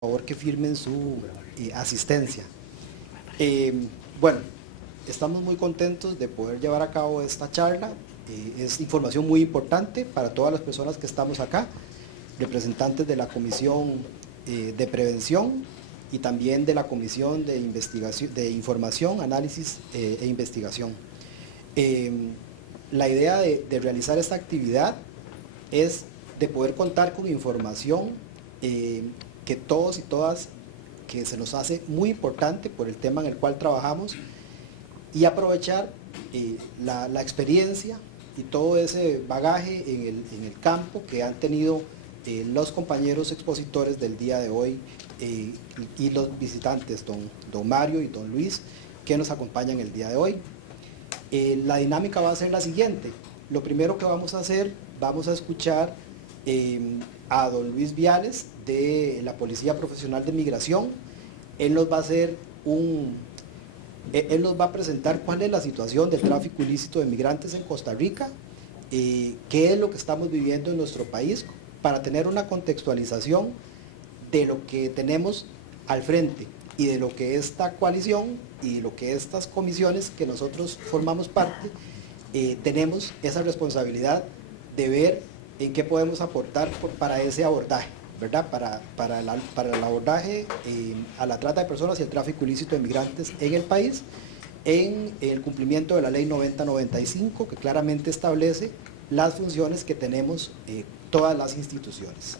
favor que firmen su asistencia. Bueno, estamos muy contentos de poder llevar a cabo esta charla. Es información muy importante para todas las personas que estamos acá, representantes de la Comisión de Prevención y también de la Comisión de Investigación, de Información, Análisis e Investigación. La idea de realizar esta actividad es de poder contar con información que todos y todas, que se nos hace muy importante por el tema en el cual trabajamos, y aprovechar la experiencia y todo ese bagaje en el campo que han tenido los compañeros expositores del día de hoy y los visitantes, don Mario y don Luis, que nos acompañan el día de hoy. La dinámica va a ser la siguiente. Lo primero que vamos a hacer, vamos a escuchar a don Luis Viales de la Policía Profesional de Migración. Él nos va a hacer él nos va a presentar cuál es la situación del tráfico ilícito de migrantes en Costa Rica, qué es lo que estamos viviendo en nuestro país, para tener una contextualización de lo que tenemos al frente y de lo que esta coalición y de lo que estas comisiones que nosotros formamos parte, tenemos esa responsabilidad de ver en qué podemos aportar para ese abordaje, ¿verdad? Para el abordaje a la trata de personas y el tráfico ilícito de migrantes en el país, en el cumplimiento de la Ley 9095, que claramente establece las funciones que tenemos todas las instituciones.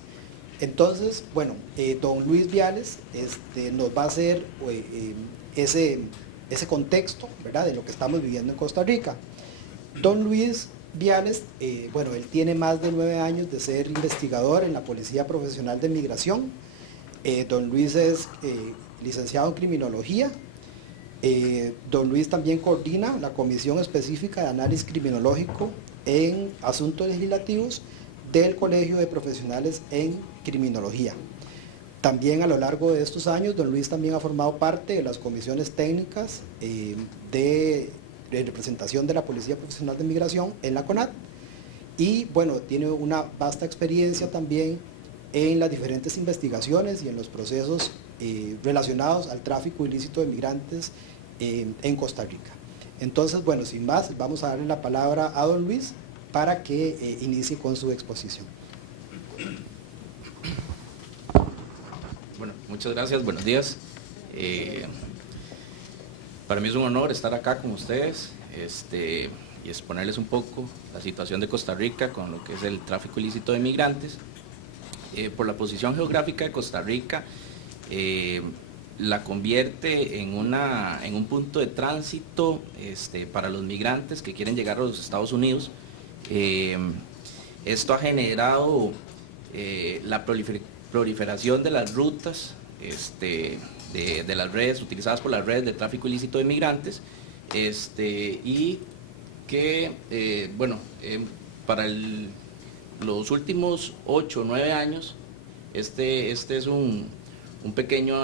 Entonces, bueno, don Luis Viales nos va a hacer ese contexto, ¿verdad?, de lo que estamos viviendo en Costa Rica. Don Luis Viales, bueno, él tiene más de 9 años de ser investigador en la Policía Profesional de Migración. Don Luis es licenciado en Criminología. Don Luis también coordina la Comisión Específica de Análisis Criminológico en Asuntos Legislativos del Colegio de Profesionales en Criminología. También a lo largo de estos años, don Luis también ha formado parte de las comisiones técnicas de representación de la Policía Profesional de Migración en la CONAT, y bueno, tiene una vasta experiencia también en las diferentes investigaciones y en los procesos relacionados al tráfico ilícito de migrantes en Costa Rica. Entonces, bueno, sin más, vamos a darle la palabra a don Luis para que inicie con su exposición. Bueno, muchas gracias, buenos días. Para mí es un honor estar acá con ustedes y exponerles un poco la situación de Costa Rica con lo que es el tráfico ilícito de migrantes. Por la posición geográfica de Costa Rica, la convierte en un punto de tránsito para los migrantes que quieren llegar a los Estados Unidos. Esto ha generado la proliferación de las rutas de las redes utilizadas por las redes de tráfico ilícito de migrantes, y que para los últimos 8 o 9 años este es un pequeño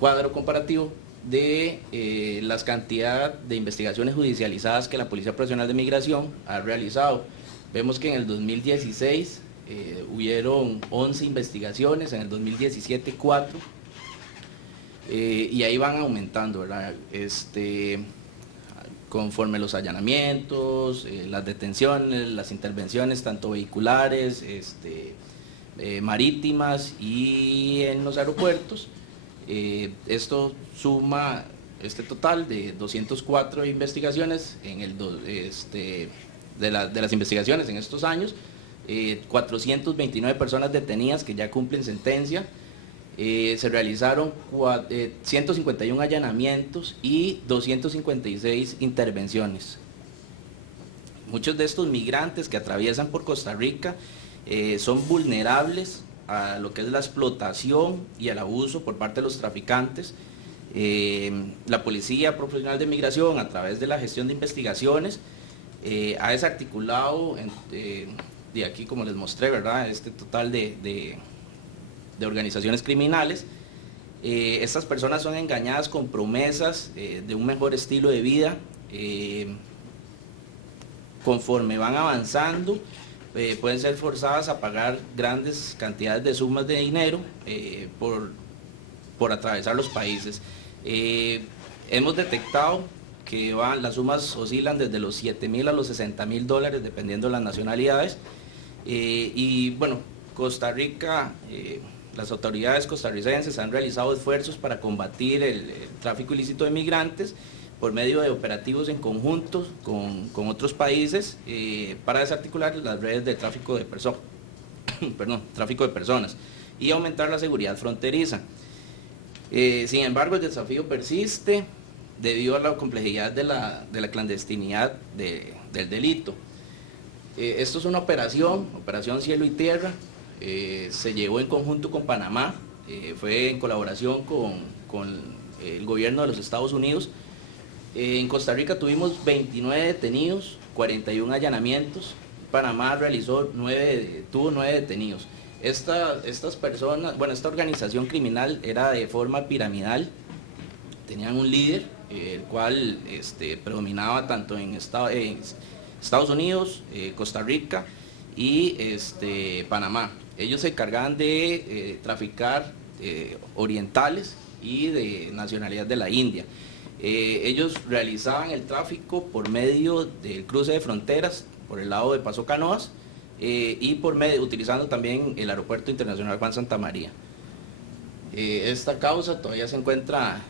cuadro comparativo de las cantidad de investigaciones judicializadas que la Policía Profesional de Migración ha realizado. Vemos que en el 2016 hubieron 11 investigaciones, en el 2017 4, y ahí van aumentando, ¿verdad? Conforme los allanamientos, las detenciones, las intervenciones tanto vehiculares, marítimas y en los aeropuertos. Esto suma este total de 204 investigaciones de las investigaciones en estos años, 429 personas detenidas que ya cumplen sentencia. Se realizaron 151 allanamientos y 256 intervenciones. Muchos de estos migrantes que atraviesan por Costa Rica son vulnerables a lo que es la explotación y al abuso por parte de los traficantes. La Policía Profesional de Migración, a través de la gestión de investigaciones, ha desarticulado de aquí, como les mostré, ¿verdad?, este total de organizaciones criminales. Estas personas son engañadas con promesas de un mejor estilo de vida. Conforme van avanzando, pueden ser forzadas a pagar grandes cantidades de sumas de dinero por atravesar los países. Hemos detectado que las sumas oscilan desde los $7.000 a los $60.000 dependiendo de las nacionalidades, y bueno, Costa Rica, las autoridades costarricenses han realizado esfuerzos para combatir el tráfico ilícito de migrantes por medio de operativos en conjunto con otros países para desarticular las redes de tráfico de personas y aumentar la seguridad fronteriza. Sin embargo, el desafío persiste debido a la complejidad de la clandestinidad del delito. Esto es una operación cielo y tierra, se llevó en conjunto con Panamá, fue en colaboración con el gobierno de los Estados Unidos. En Costa Rica tuvimos 29 detenidos, 41 allanamientos. Panamá tuvo 9 detenidos. Estas personas, esta organización criminal era de forma piramidal, tenían un líder, el cual predominaba tanto en Estados Unidos, Costa Rica y Panamá. Ellos se encargaban de traficar orientales y de nacionalidad de la India. Ellos realizaban el tráfico por medio del cruce de fronteras por el lado de Paso Canoas y utilizando también el Aeropuerto Internacional Juan Santamaría. Esta causa todavía se encuentra,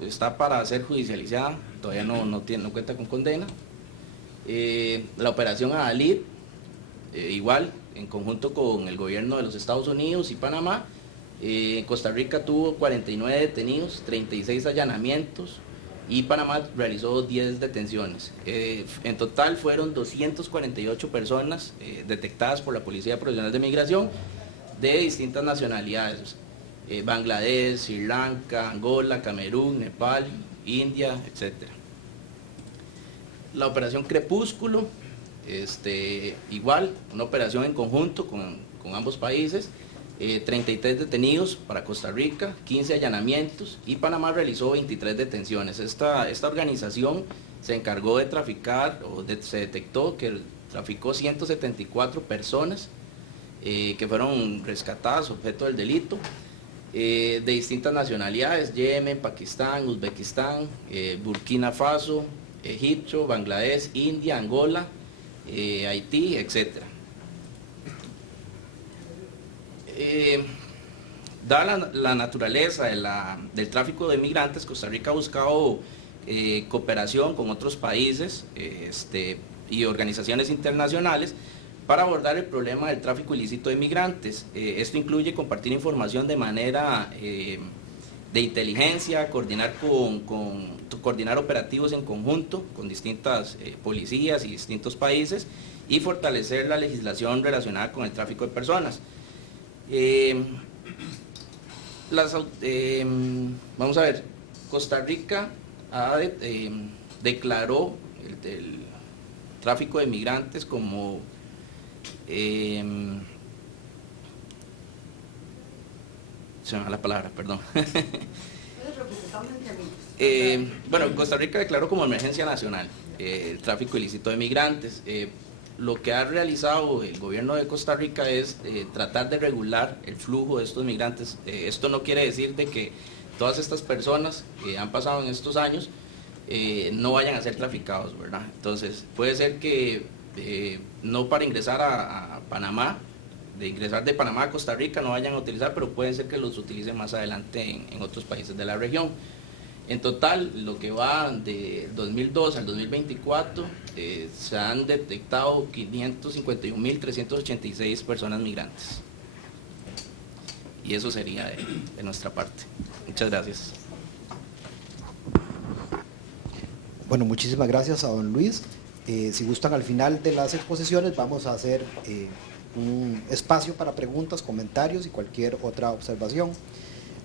está para ser judicializada, todavía no cuenta con condena. La operación Adalid, igual, en conjunto con el gobierno de los Estados Unidos y Panamá. Costa Rica tuvo 49 detenidos, 36 allanamientos y Panamá realizó 10 detenciones. En total fueron 248 personas detectadas por la Policía Provincial de Migración de distintas nacionalidades, Bangladesh, Sri Lanka, Angola, Camerún, Nepal, India, etc. La operación Crepúsculo, igual, una operación en conjunto con ambos países. 33 detenidos para Costa Rica, 15 allanamientos y Panamá realizó 23 detenciones. Esta organización se encargó de traficar, se detectó que traficó 174 personas que fueron rescatadas objeto del delito, de distintas nacionalidades: Yemen, Pakistán, Uzbekistán, Burkina Faso, Egipto, Bangladesh, India, Angola, Haití, etc. Dada la naturaleza del tráfico de migrantes, Costa Rica ha buscado cooperación con otros países y organizaciones internacionales para abordar el problema del tráfico ilícito de migrantes. Esto incluye compartir información de manera de inteligencia, coordinar operativos en conjunto con distintas policías y distintos países y fortalecer la legislación relacionada con el tráfico de personas. Vamos a ver, Costa Rica declaró el tráfico de migrantes como se me va la palabra, perdón. Costa Rica declaró como emergencia nacional el tráfico ilícito de migrantes. Lo que ha realizado el gobierno de Costa Rica es tratar de regular el flujo de estos migrantes. Esto no quiere decir de que todas estas personas que han pasado en estos años no vayan a ser traficados, ¿verdad? Entonces, puede ser que no para ingresar a Panamá, de ingresar de Panamá a Costa Rica no vayan a utilizar, pero puede ser que los utilicen más adelante en otros países de la región. En total, lo que va de 2002 al 2024, se han detectado 551.386 personas migrantes. Y eso sería de nuestra parte. Muchas gracias. Bueno, muchísimas gracias a don Luis. Si gustan, al final de las exposiciones vamos a hacer un espacio para preguntas, comentarios y cualquier otra observación.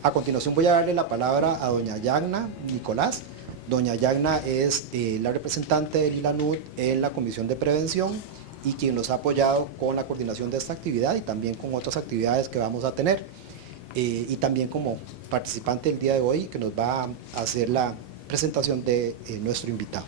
A continuación voy a darle la palabra a doña Yagna Nicolás. Doña Yagna es la representante del ILANUD en la Comisión de Prevención y quien nos ha apoyado con la coordinación de esta actividad y también con otras actividades que vamos a tener. Y también como participante del día de hoy, que nos va a hacer la presentación de nuestro invitado.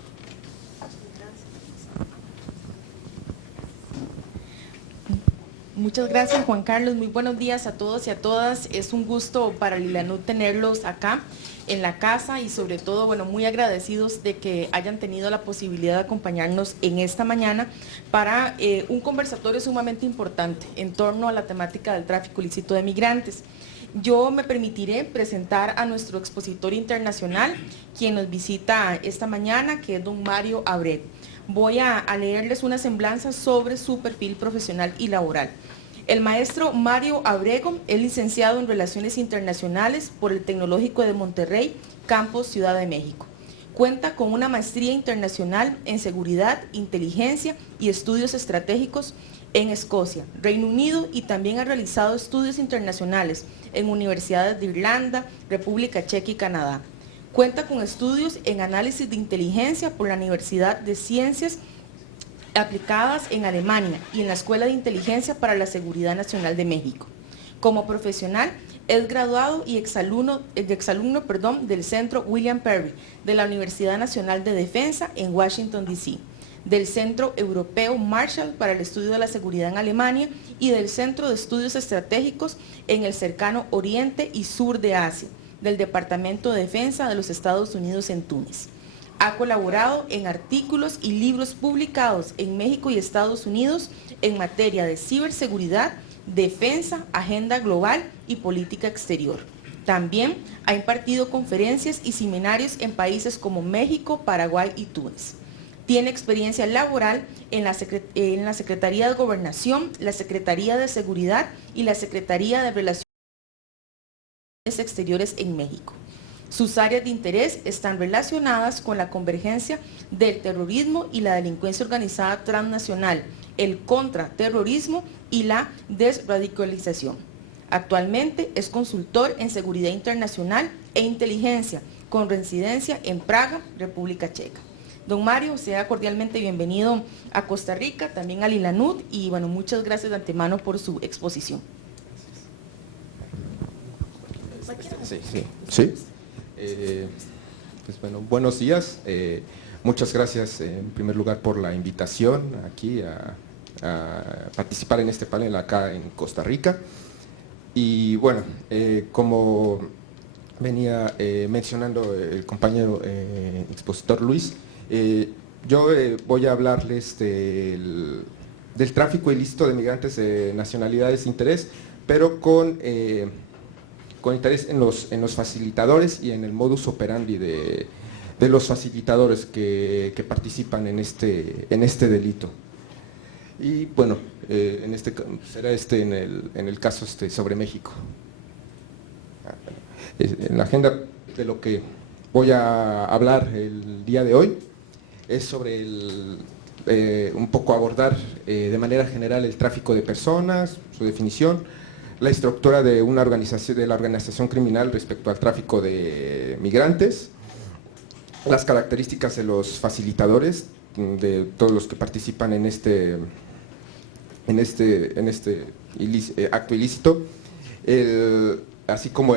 Muchas gracias, Juan Carlos. Muy buenos días a todos y a todas. Es un gusto para Lilanud tenerlos acá en la casa y sobre todo, bueno, muy agradecidos de que hayan tenido la posibilidad de acompañarnos en esta mañana para un conversatorio sumamente importante en torno a la temática del tráfico ilícito de migrantes. Yo me permitiré presentar a nuestro expositor internacional, quien nos visita esta mañana, que es don Mario Abrego. Voy a leerles una semblanza sobre su perfil profesional y laboral. El maestro Mario Abrego es licenciado en Relaciones Internacionales por el Tecnológico de Monterrey, Campus Ciudad de México. Cuenta con una maestría internacional en Seguridad, Inteligencia y Estudios Estratégicos en Escocia, Reino Unido, y también ha realizado estudios internacionales en universidades de Irlanda, República Checa y Canadá. Cuenta con estudios en análisis de inteligencia por la Universidad de Ciencias Aplicadas en Alemania y en la Escuela de Inteligencia para la Seguridad Nacional de México. Como profesional, es graduado y exalumno del Centro William Perry de la Universidad Nacional de Defensa en Washington, D.C., del Centro Europeo Marshall para el Estudio de la Seguridad en Alemania y del Centro de Estudios Estratégicos en el cercano Oriente y Sur de Asia, del Departamento de Defensa de los Estados Unidos en Túnez. Ha colaborado en artículos y libros publicados en México y Estados Unidos en materia de ciberseguridad, defensa, agenda global y política exterior. También ha impartido conferencias y seminarios en países como México, Paraguay y Túnez. Tiene experiencia laboral en la Secretaría de Gobernación, la Secretaría de Seguridad y la Secretaría de Relaciones Exteriores en México. Sus áreas de interés están relacionadas con la convergencia del terrorismo y la delincuencia organizada transnacional, el contraterrorismo y la desradicalización. Actualmente es consultor en seguridad internacional e inteligencia, con residencia en Praga, República Checa. Don Mario, sea cordialmente bienvenido a Costa Rica, también a Lilanud, y bueno, muchas gracias de antemano por su exposición. Sí. Pues bueno, buenos días. Muchas gracias en primer lugar por la invitación aquí a participar en este panel acá en Costa Rica. Y bueno, como venía mencionando el compañero expositor Luis, yo voy a hablarles del tráfico ilícito de migrantes de nacionalidades de interés, pero con interés en los facilitadores y en el modus operandi de los facilitadores que participan en este delito. Y bueno, será en el caso sobre México. En la agenda de lo que voy a hablar el día de hoy es sobre un poco abordar de manera general el tráfico de personas, su definición, la estructura de la organización criminal respecto al tráfico de migrantes, las características de los facilitadores, de todos los que participan en este acto ilícito, así como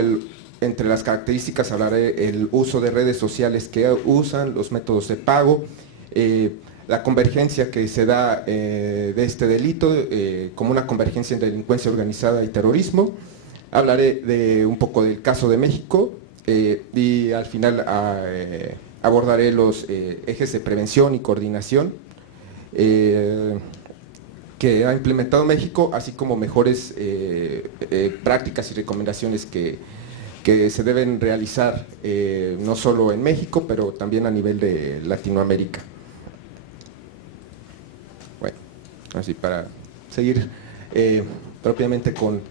entre las características hablaré el uso de redes sociales que usan, los métodos de pago, la convergencia que se da de este delito como una convergencia en delincuencia organizada y terrorismo. Hablaré un poco del caso de México y al final abordaré los ejes de prevención y coordinación que ha implementado México, así como mejores prácticas y recomendaciones que se deben realizar no solo en México, pero también a nivel de Latinoamérica. Bueno, así para seguir propiamente con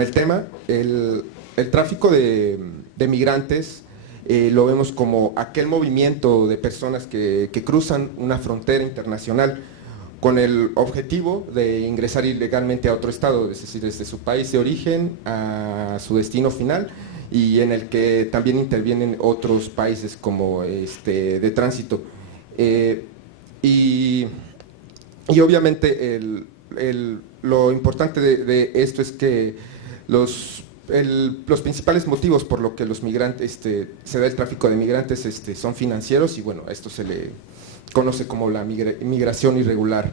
el tema, el tráfico de migrantes lo vemos como aquel movimiento de personas que cruzan una frontera internacional con el objetivo de ingresar ilegalmente a otro estado, es decir, desde su país de origen a su destino final, y en el que también intervienen otros países como de tránsito. Y obviamente lo importante de esto es que los principales motivos por lo que los migrantes se da el tráfico de migrantes son financieros, y bueno, esto se le conoce como la migración irregular.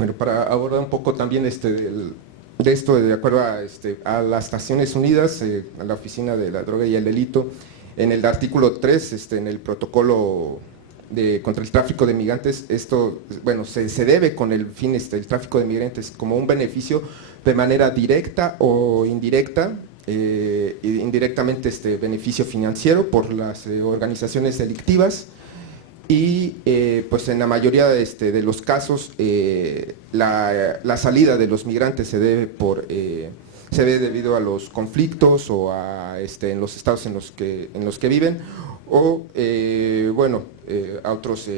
Bueno, para abordar un poco también de esto, de acuerdo a las Naciones Unidas, a la Oficina de la Droga y el Delito, en el artículo 3, en el protocolo contra el tráfico de migrantes, esto, bueno, se debe con el fin, el tráfico de migrantes como un beneficio de manera directa o indirecta, indirectamente beneficio financiero por las organizaciones delictivas, y pues en la mayoría de los casos la salida de los migrantes se debe debido a los conflictos o en los estados en los que viven, o bueno, a otros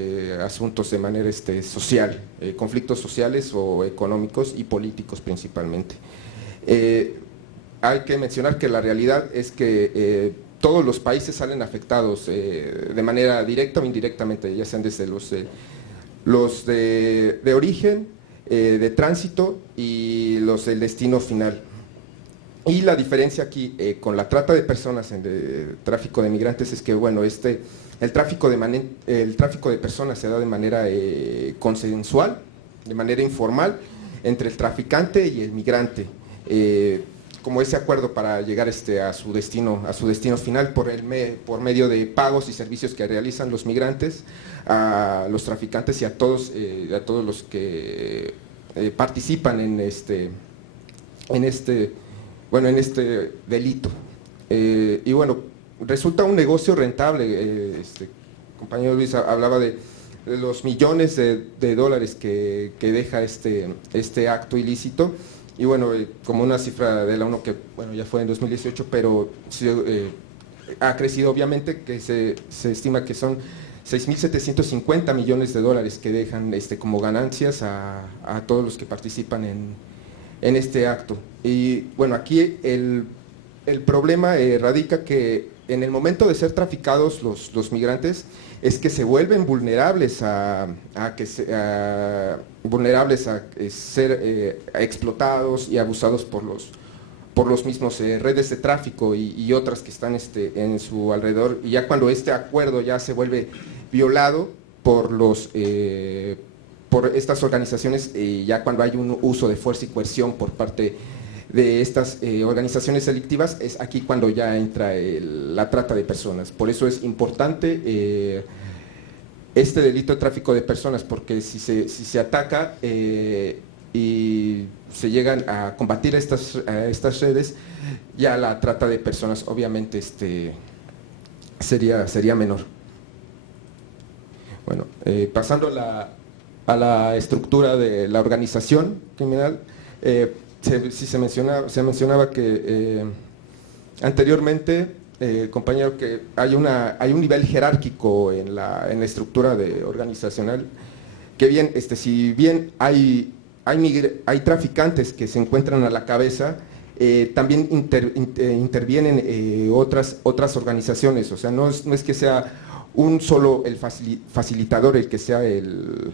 asuntos de manera social, conflictos sociales o económicos y políticos principalmente. Hay que mencionar que la realidad es que todos los países salen afectados de manera directa o indirectamente, ya sean desde los de origen, de tránsito y los del destino final. Y la diferencia aquí con la trata de personas, el tráfico de migrantes, es que bueno, el tráfico de personas se da de manera consensual, de manera informal, entre el traficante y el migrante, como ese acuerdo para llegar a su destino final por medio de pagos y servicios que realizan los migrantes a los traficantes y a todos los que participan en este delito. Y bueno, resulta un negocio rentable. Compañero Luis hablaba de los millones de dólares que deja este acto ilícito. Y bueno, como una cifra de la ONU que bueno, ya fue en 2018, pero ha crecido obviamente, que se estima que son 6.750 millones de dólares que dejan como ganancias a todos los que participan en este acto. Y bueno, aquí el problema radica que en el momento de ser traficados los migrantes es que se vuelven vulnerables a ser explotados y abusados por los mismos redes de tráfico y otras que están en su alrededor, y ya cuando este acuerdo ya se vuelve violado por estas organizaciones, ya cuando hay un uso de fuerza y coerción por parte de estas organizaciones delictivas, es aquí cuando ya entra la trata de personas. Por eso es importante este delito de tráfico de personas, porque si se ataca y se llegan a combatir estas redes, ya la trata de personas obviamente sería menor. Bueno, pasando a la estructura de la organización criminal, se mencionaba que anteriormente, compañero, que hay un nivel jerárquico en la estructura organizacional, que bien, si bien hay traficantes que se encuentran a la cabeza, también intervienen otras organizaciones. O sea, no es que sea un solo el facilitador el que sea el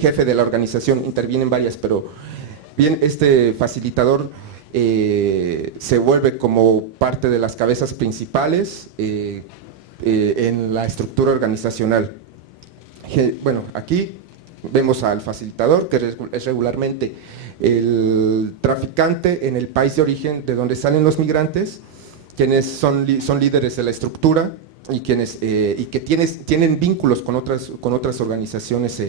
jefe de la organización, intervienen varias, pero bien, este facilitador se vuelve como parte de las cabezas principales en la estructura organizacional. Bueno, aquí vemos al facilitador, que es regularmente el traficante en el país de origen de donde salen los migrantes, quienes son líderes de la estructura y que tienen vínculos con otras organizaciones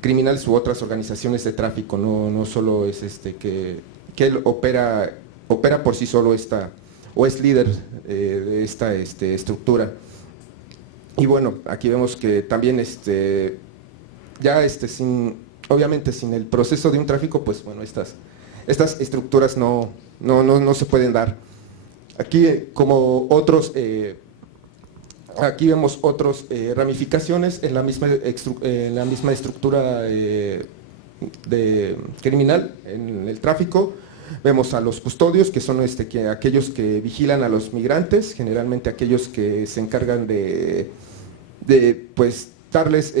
criminales u otras organizaciones de tráfico. No solo es que él opera por sí solo o es líder de esta estructura. Y bueno, aquí vemos que también ya obviamente sin el proceso de un tráfico, pues bueno, estas estructuras no se pueden dar. Aquí aquí vemos otras ramificaciones en la misma estructura criminal en el tráfico. Vemos a los custodios, que son aquellos que vigilan a los migrantes, generalmente aquellos que se encargan de pues darles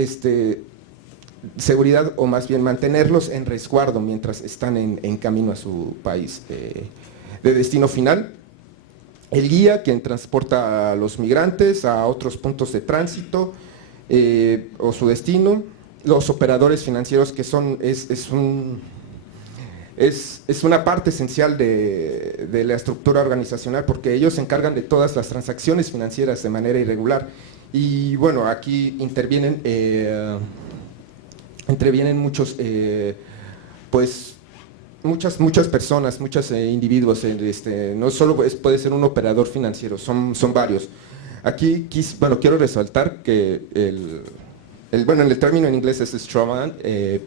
seguridad, o más bien mantenerlos en resguardo mientras están en camino a su país de destino final. El guía, quien transporta a los migrantes a otros puntos de tránsito o su destino. los operadores financieros, que es una parte esencial de la estructura organizacional, porque ellos se encargan de todas las transacciones financieras de manera irregular. Y bueno, aquí intervienen muchos, pues muchas personas, muchos individuos. No solo puede ser un operador financiero, son varios. Aquí quiero resaltar que en el término en inglés es strawman,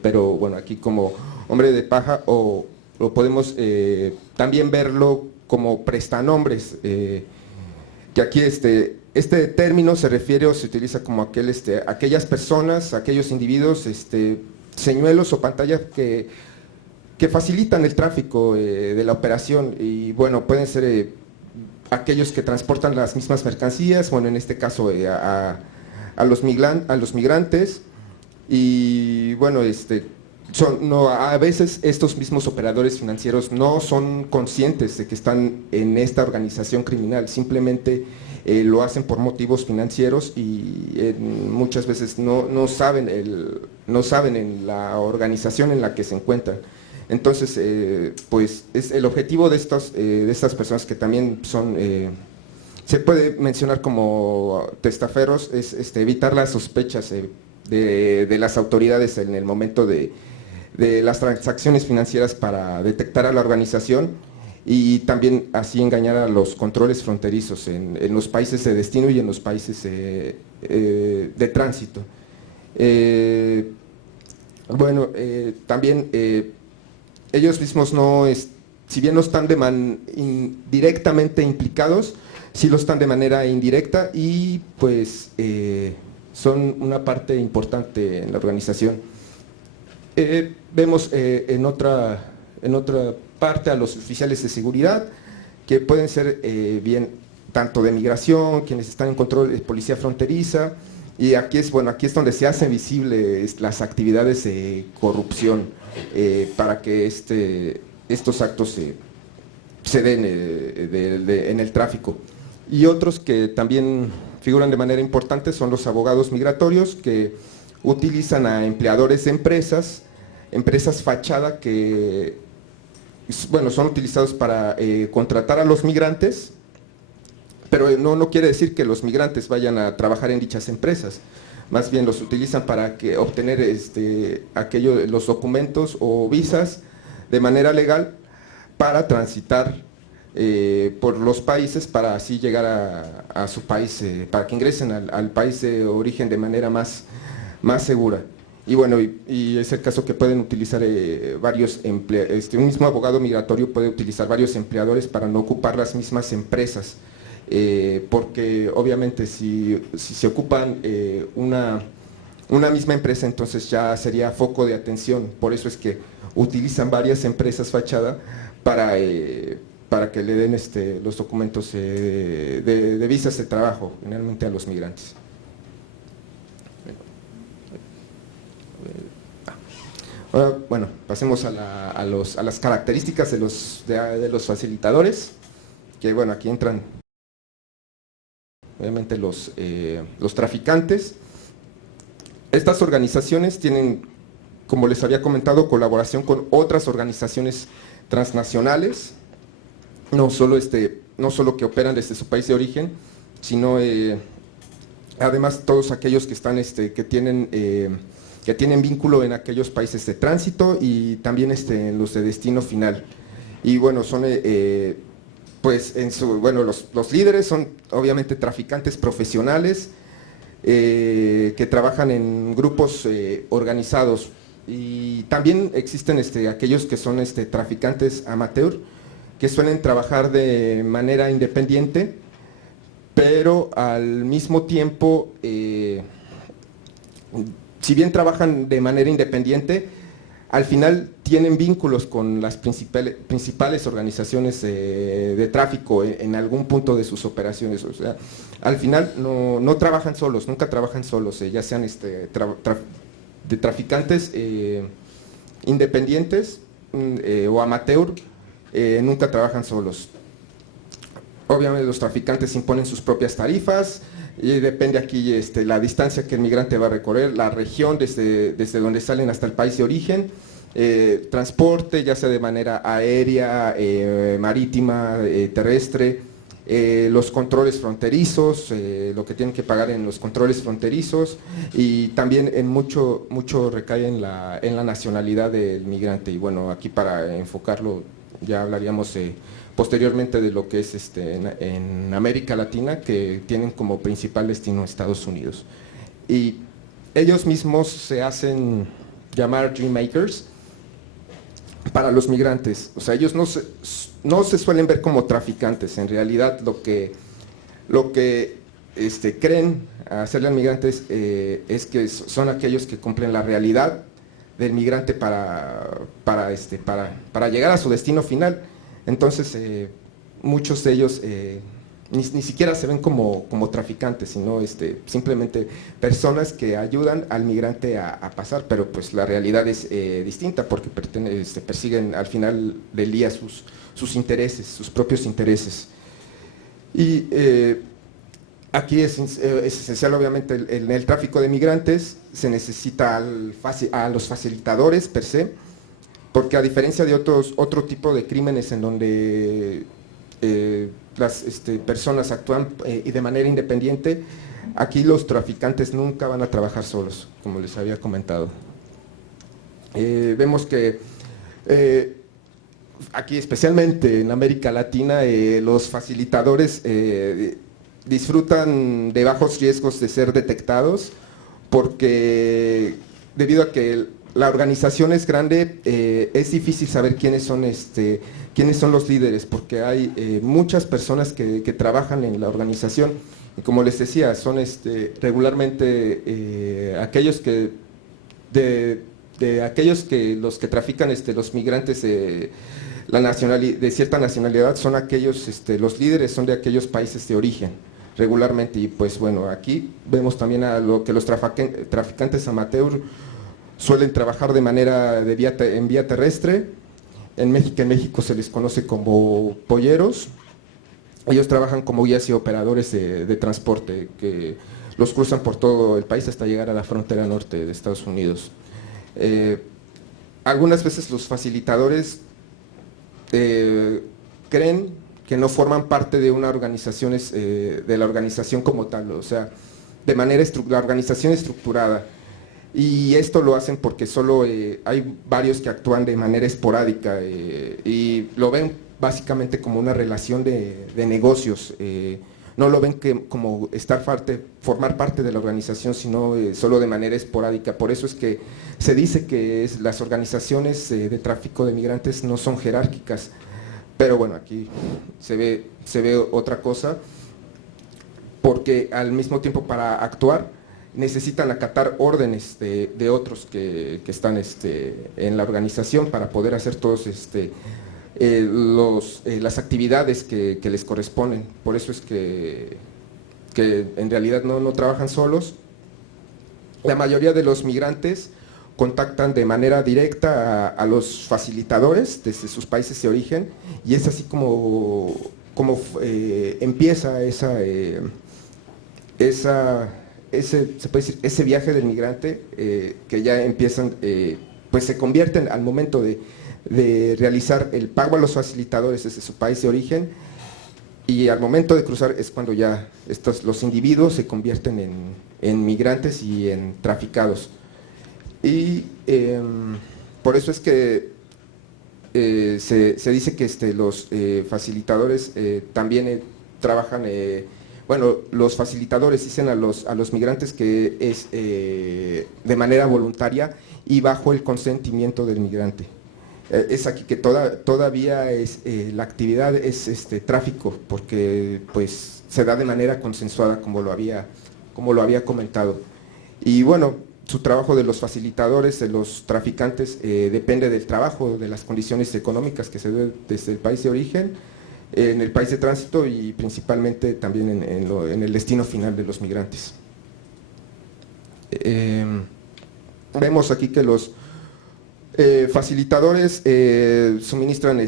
pero bueno, aquí como hombre de paja, o podemos también verlo como prestanombres, que aquí este término se refiere o se utiliza como aquellas personas, aquellos individuos, señuelos o pantallas que facilitan el tráfico de la operación, y bueno, pueden ser aquellos que transportan las mismas mercancías, bueno, en este caso a los migrantes, y bueno, a veces estos mismos operadores financieros no son conscientes de que están en esta organización criminal, simplemente lo hacen por motivos financieros, y muchas veces no saben en la organización en la que se encuentran. Entonces, pues es el objetivo de estas personas, que también se puede mencionar como testaferros, es evitar las sospechas de las autoridades en el momento de las transacciones financieras, para detectar a la organización y también así engañar a los controles fronterizos en los países de destino y en los países de tránsito. También ellos mismos si bien no están directamente implicados, sí lo están de manera indirecta, y pues son una parte importante en la organización. Vemos en otra parte a los oficiales de seguridad, que pueden ser bien tanto de migración, quienes están en control de policía fronteriza, y aquí es donde se hacen visibles las actividades de corrupción, para que estos actos se den en el tráfico. Y otros que también figuran de manera importante son los abogados migratorios, que utilizan a empleadores de empresas fachada, que son utilizados para contratar a los migrantes, pero no quiere decir que los migrantes vayan a trabajar en dichas empresas. Más bien los utilizan para obtener los documentos o visas de manera legal, para transitar por los países, para así llegar a su país, para que ingresen al país de origen de manera más segura. Y bueno, y es el caso que pueden utilizar un mismo abogado migratorio puede utilizar varios empleadores para no ocupar las mismas empresas. Porque obviamente si se ocupan una misma empresa, entonces ya sería foco de atención. Por eso es que utilizan varias empresas fachada para que le den los documentos de visas de trabajo, generalmente a los migrantes. Ahora, bueno, pasemos a las características de los facilitadores, que bueno, aquí entran obviamente los traficantes. Estas organizaciones tienen, como les había comentado, colaboración con otras organizaciones transnacionales, no solo que operan desde su país de origen, sino además todos aquellos que están que tienen vínculo en aquellos países de tránsito, y también en los de destino final. Y bueno, son pues los líderes son obviamente traficantes profesionales, que trabajan en grupos organizados, y también existen aquellos que son traficantes amateur, que suelen trabajar de manera independiente, pero al mismo tiempo, si bien trabajan de manera independiente, al final tienen vínculos con las principales organizaciones de tráfico en algún punto de sus operaciones. O sea, al final no trabajan solos, nunca trabajan solos, ya sean de traficantes independientes o amateur, nunca trabajan solos. Obviamente los traficantes imponen sus propias tarifas, y depende aquí la distancia que el migrante va a recorrer, la región desde donde salen hasta el país de origen, transporte, ya sea de manera aérea, marítima, terrestre, los controles fronterizos, lo que tienen que pagar en los controles fronterizos, y también mucho recae en la nacionalidad del migrante. Y bueno, aquí para enfocarlo ya hablaríamos posteriormente de lo que es en América Latina, que tienen como principal destino Estados Unidos. Y ellos mismos se hacen llamar Dream Makers para los migrantes. O sea, ellos no se suelen ver como traficantes. En realidad lo que creen hacerle al migrante es que son aquellos que cumplen la realidad del migrante para llegar a su destino final. Entonces, muchos de ellos ni siquiera se ven como traficantes, sino simplemente personas que ayudan al migrante a pasar, pero pues la realidad es distinta, porque persiguen al final del día sus intereses, sus propios intereses. Y aquí es esencial, obviamente, en el tráfico de migrantes se necesita a los facilitadores per se, porque a diferencia de otro tipo de crímenes en donde las personas actúan y de manera independiente, aquí los traficantes nunca van a trabajar solos, como les había comentado. Vemos que aquí, especialmente en América Latina, los facilitadores disfrutan de bajos riesgos de ser detectados, porque debido a que la organización es grande, es difícil saber quiénes son los líderes, porque hay muchas personas que trabajan en la organización, y como les decía, son regularmente aquellos que los que trafican los migrantes de cierta nacionalidad, son aquellos, los líderes son de aquellos países de origen regularmente. Y pues bueno, aquí vemos también a lo que los traficantes amateur suelen trabajar de manera en vía terrestre. En México se les conoce como polleros. Ellos trabajan como guías y operadores de transporte, que los cruzan por todo el país hasta llegar a la frontera norte de Estados Unidos. Algunas veces los facilitadores creen que no forman parte de una organización, de la organización como tal, o sea, la organización estructurada. Y esto lo hacen porque solo hay varios que actúan de manera esporádica y lo ven básicamente como una relación de negocios. No lo ven como formar parte de la organización, sino solo de manera esporádica. Por eso es que se dice que las organizaciones de tráfico de migrantes no son jerárquicas. Pero bueno, aquí se ve otra cosa, porque al mismo tiempo para actuar necesitan acatar órdenes de otros que están en la organización para poder hacer todos las actividades que les corresponden. Por eso es que en realidad no trabajan solos. La mayoría de los migrantes contactan de manera directa a los facilitadores desde sus países de origen, y es así como empieza se puede decir, ese viaje del migrante, que ya empiezan, pues se convierten al momento de realizar el pago a los facilitadores desde su país de origen, y al momento de cruzar es cuando ya los individuos se convierten en migrantes y en traficados. Y por eso es que se dice que los facilitadores también trabajan, bueno, los facilitadores dicen a los migrantes que es de manera voluntaria y bajo el consentimiento del migrante. Es aquí que todavía la actividad es tráfico, porque pues se da de manera consensuada, como lo había comentado. Y bueno, su trabajo de los facilitadores, de los traficantes, depende del trabajo, de las condiciones económicas que se den desde el país de origen, en el país de tránsito y principalmente también en el destino final de los migrantes. Vemos aquí que los facilitadores suministran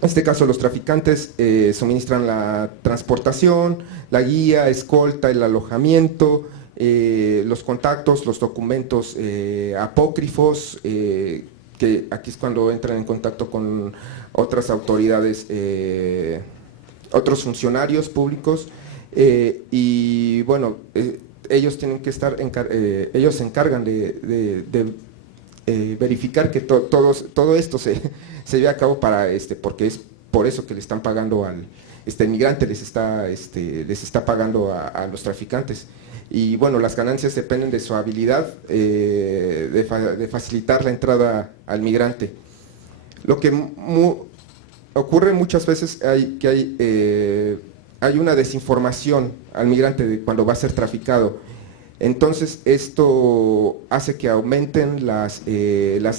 En este caso, los traficantes suministran la transportación, la guía, escolta, el alojamiento, los contactos, los documentos apócrifos, que aquí es cuando entran en contacto con otras autoridades, otros funcionarios públicos, y bueno, ellos tienen que estar, ellos se encargan de verificar que todo esto se lleve a cabo porque es por eso que le están pagando al migrante, les está pagando a los traficantes. Y bueno, las ganancias dependen de su habilidad de facilitar la entrada al migrante. Lo que ocurre muchas veces hay una desinformación al migrante cuando va a ser traficado. Entonces esto hace que aumenten las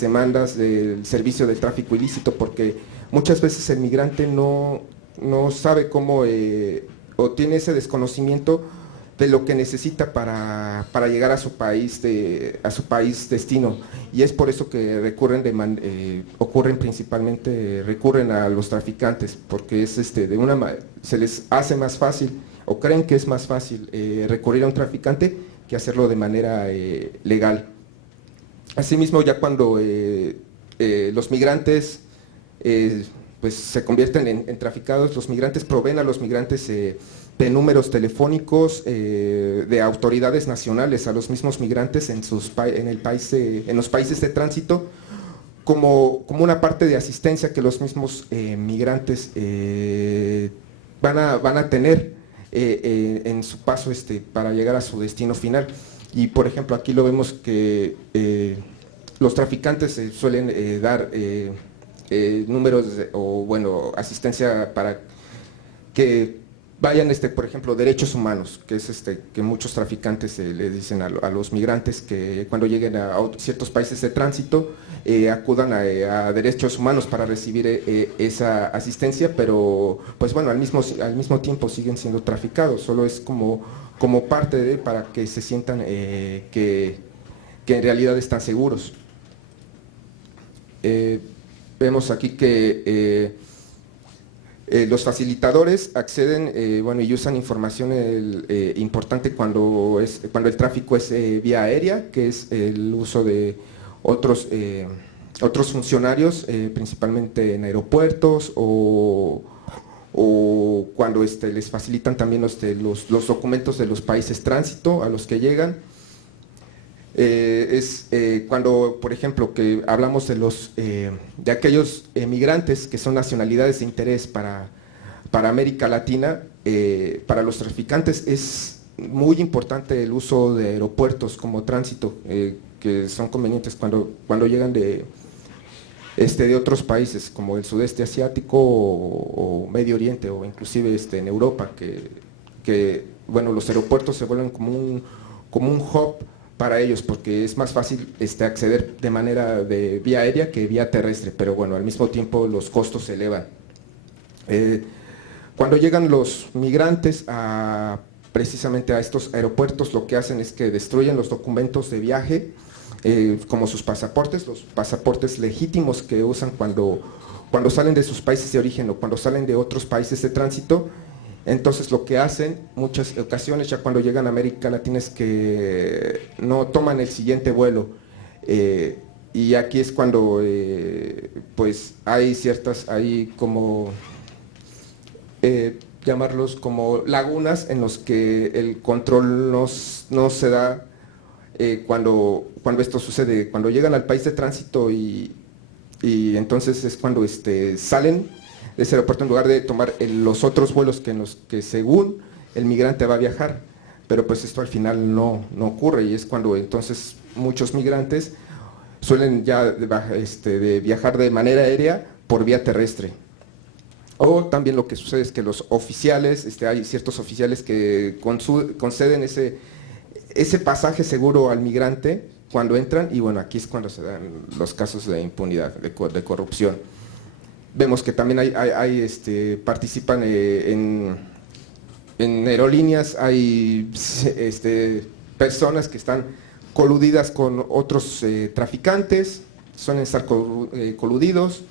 demandas del servicio de tráfico ilícito, porque muchas veces el migrante no sabe cómo o tiene ese desconocimiento de lo que necesita para llegar a su país destino, y es por eso que recurren a los traficantes, porque es se les hace más fácil, o creen que es más fácil recurrir a un traficante que hacerlo de manera legal. Asimismo, ya cuando los migrantes pues se convierten en traficados, los migrantes proveen a los migrantes de números telefónicos de autoridades nacionales a los mismos migrantes en los países de tránsito, como una parte de asistencia que los mismos migrantes van a tener en su paso para llegar a su destino final. Y por ejemplo, aquí lo vemos que los traficantes suelen dar números asistencia para que vayan, por ejemplo, derechos humanos, que es que muchos traficantes le dicen a los migrantes que cuando lleguen a ciertos países de tránsito acudan a derechos humanos para recibir esa asistencia, pero pues bueno, al mismo tiempo siguen siendo traficados, solo es como parte para que se sientan que en realidad están seguros. Vemos aquí que los facilitadores acceden y usan información importante cuando el tráfico es vía aérea, que es el uso de otros funcionarios, principalmente en aeropuertos, o cuando les facilitan también los documentos de los países tránsito a los que llegan. Cuando, por ejemplo, que hablamos de aquellos migrantes que son nacionalidades de interés para América Latina, para los traficantes es muy importante el uso de aeropuertos como tránsito, que son convenientes cuando llegan de otros países como el sudeste asiático o Medio Oriente, o inclusive en Europa, que bueno, los aeropuertos se vuelven como un hub para ellos, porque es más fácil acceder de manera de vía aérea que vía terrestre, pero bueno, al mismo tiempo los costos se elevan. Cuando llegan los migrantes precisamente a estos aeropuertos, lo que hacen es que destruyen los documentos de viaje, como sus pasaportes, los pasaportes legítimos que usan cuando salen de sus países de origen o cuando salen de otros países de tránsito. Entonces lo que hacen muchas ocasiones ya cuando llegan a América Latina es que no toman el siguiente vuelo, y aquí es cuando pues hay como llamarlos como lagunas en los que el control no se da cuando esto sucede, cuando llegan al país de tránsito, y entonces es cuando salen de ese aeropuerto en lugar de tomar los otros vuelos en los que según el migrante va a viajar, pero pues esto al final no ocurre, y es cuando entonces muchos migrantes suelen ya de viajar de manera aérea por vía terrestre. O también lo que sucede es que los oficiales, hay ciertos oficiales que conceden ese pasaje seguro al migrante cuando entran, y bueno, aquí es cuando se dan los casos de impunidad, de corrupción. Vemos que también participan en aerolíneas, hay personas que están coludidas con otros traficantes, suelen estar coludidos,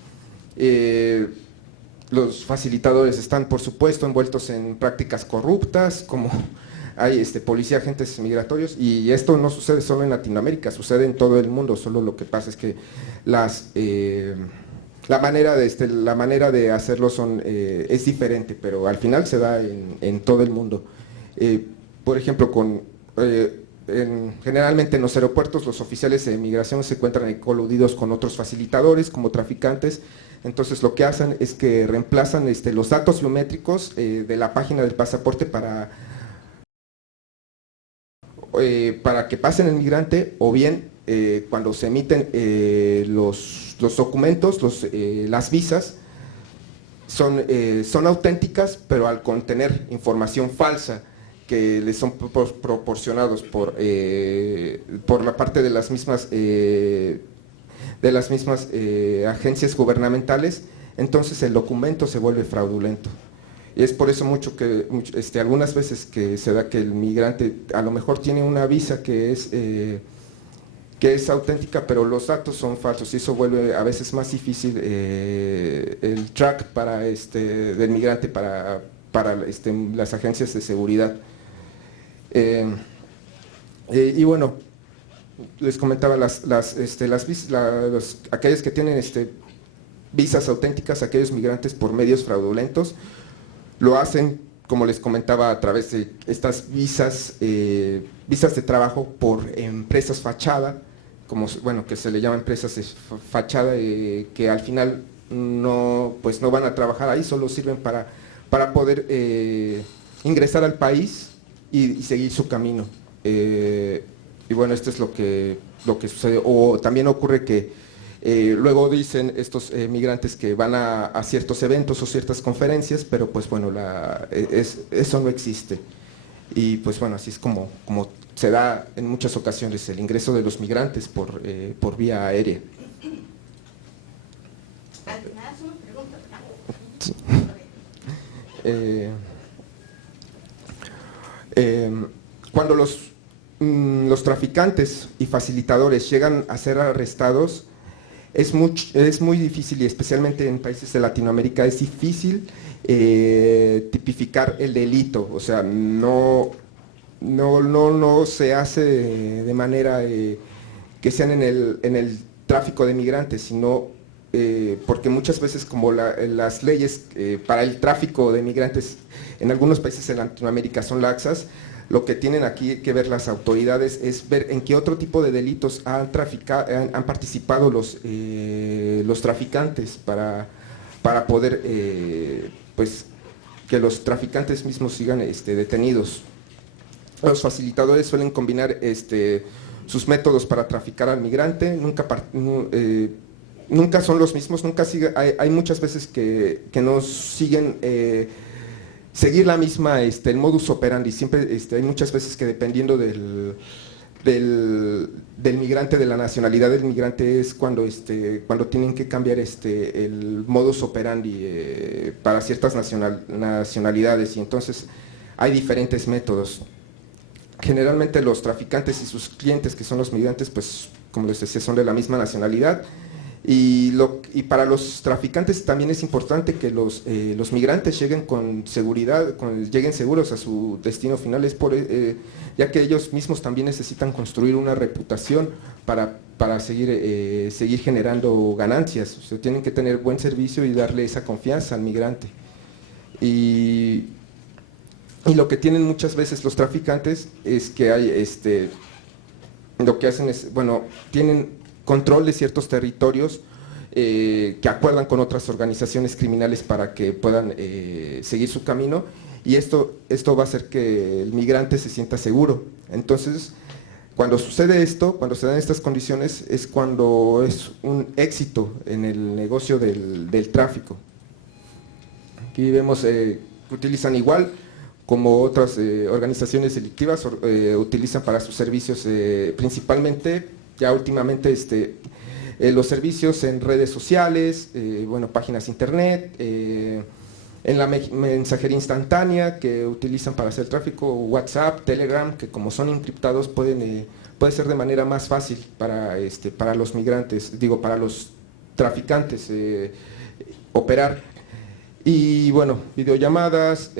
los facilitadores están, por supuesto, envueltos en prácticas corruptas, como hay policía, agentes migratorios, y esto no sucede solo en Latinoamérica, sucede en todo el mundo, solo lo que pasa es que la manera de hacerlo es diferente, pero al final se da en todo el mundo. Por ejemplo, generalmente en los aeropuertos los oficiales de migración se encuentran coludidos con otros facilitadores como traficantes. Entonces lo que hacen es que reemplazan los datos biométricos de la página del pasaporte para que pasen el migrante, o bien cuando se emiten los documentos, las visas, son auténticas, pero al contener información falsa que les son proporcionados por la parte de las mismas agencias gubernamentales, entonces el documento se vuelve fraudulento. Y es por eso algunas veces que se da que el migrante a lo mejor tiene una visa que es auténtica, pero los datos son falsos, y eso vuelve a veces más difícil el track del migrante para las agencias de seguridad. Y bueno, les comentaba aquellos que tienen visas auténticas, aquellos migrantes por medios fraudulentos, lo hacen, como les comentaba, a través de estas visas de trabajo por empresas fachada, que se le llama empresas de fachada, que al final no van a trabajar ahí, solo sirven para poder ingresar al país y seguir su camino. Y bueno, esto es lo que sucede. O también ocurre que luego dicen estos migrantes que van a ciertos eventos o ciertas conferencias, pero pues bueno, eso no existe. Y pues bueno, así es como se da en muchas ocasiones el ingreso de los migrantes por vía aérea. Sí. Cuando los traficantes y facilitadores llegan a ser arrestados, es muy difícil, y especialmente en países de Latinoamérica es difícil tipificar el delito. O sea, no se hace de manera que sean en el tráfico de migrantes, sino porque muchas veces, como las leyes para el tráfico de migrantes en algunos países de Latinoamérica son laxas, lo que tienen aquí que ver las autoridades es ver en qué otro tipo de delitos han participado los traficantes para poder que los traficantes mismos sigan detenidos. Los facilitadores suelen combinar sus métodos para traficar al migrante, nunca son los mismos, hay muchas veces que no siguen seguir la misma, el modus operandi. Siempre hay muchas veces que, dependiendo del migrante, de la nacionalidad del migrante, es cuando tienen que cambiar el modus operandi para ciertas nacionalidades, y entonces hay diferentes métodos. Generalmente los traficantes y sus clientes, que son los migrantes, pues como les decía, son de la misma nacionalidad. Y para los traficantes también es importante que los migrantes lleguen con seguridad, lleguen seguros a su destino final, ya que ellos mismos también necesitan construir una reputación para seguir generando ganancias. O sea, tienen que tener buen servicio y darle esa confianza al migrante. Y lo que tienen muchas veces los traficantes es que lo que hacen es, tienen control de ciertos territorios que acuerdan con otras organizaciones criminales para que puedan seguir su camino, y esto va a hacer que el migrante se sienta seguro. Entonces, cuando sucede esto, cuando se dan estas condiciones, es cuando es un éxito en el negocio del tráfico. Aquí vemos que utilizan, igual como otras organizaciones delictivas, utilizan para sus servicios principalmente, ya últimamente, los servicios en redes sociales, páginas internet, en la mensajería instantánea que utilizan para hacer tráfico, WhatsApp, Telegram, que como son encriptados puede ser de manera más fácil para los migrantes, para los traficantes operar. Y bueno, videollamadas,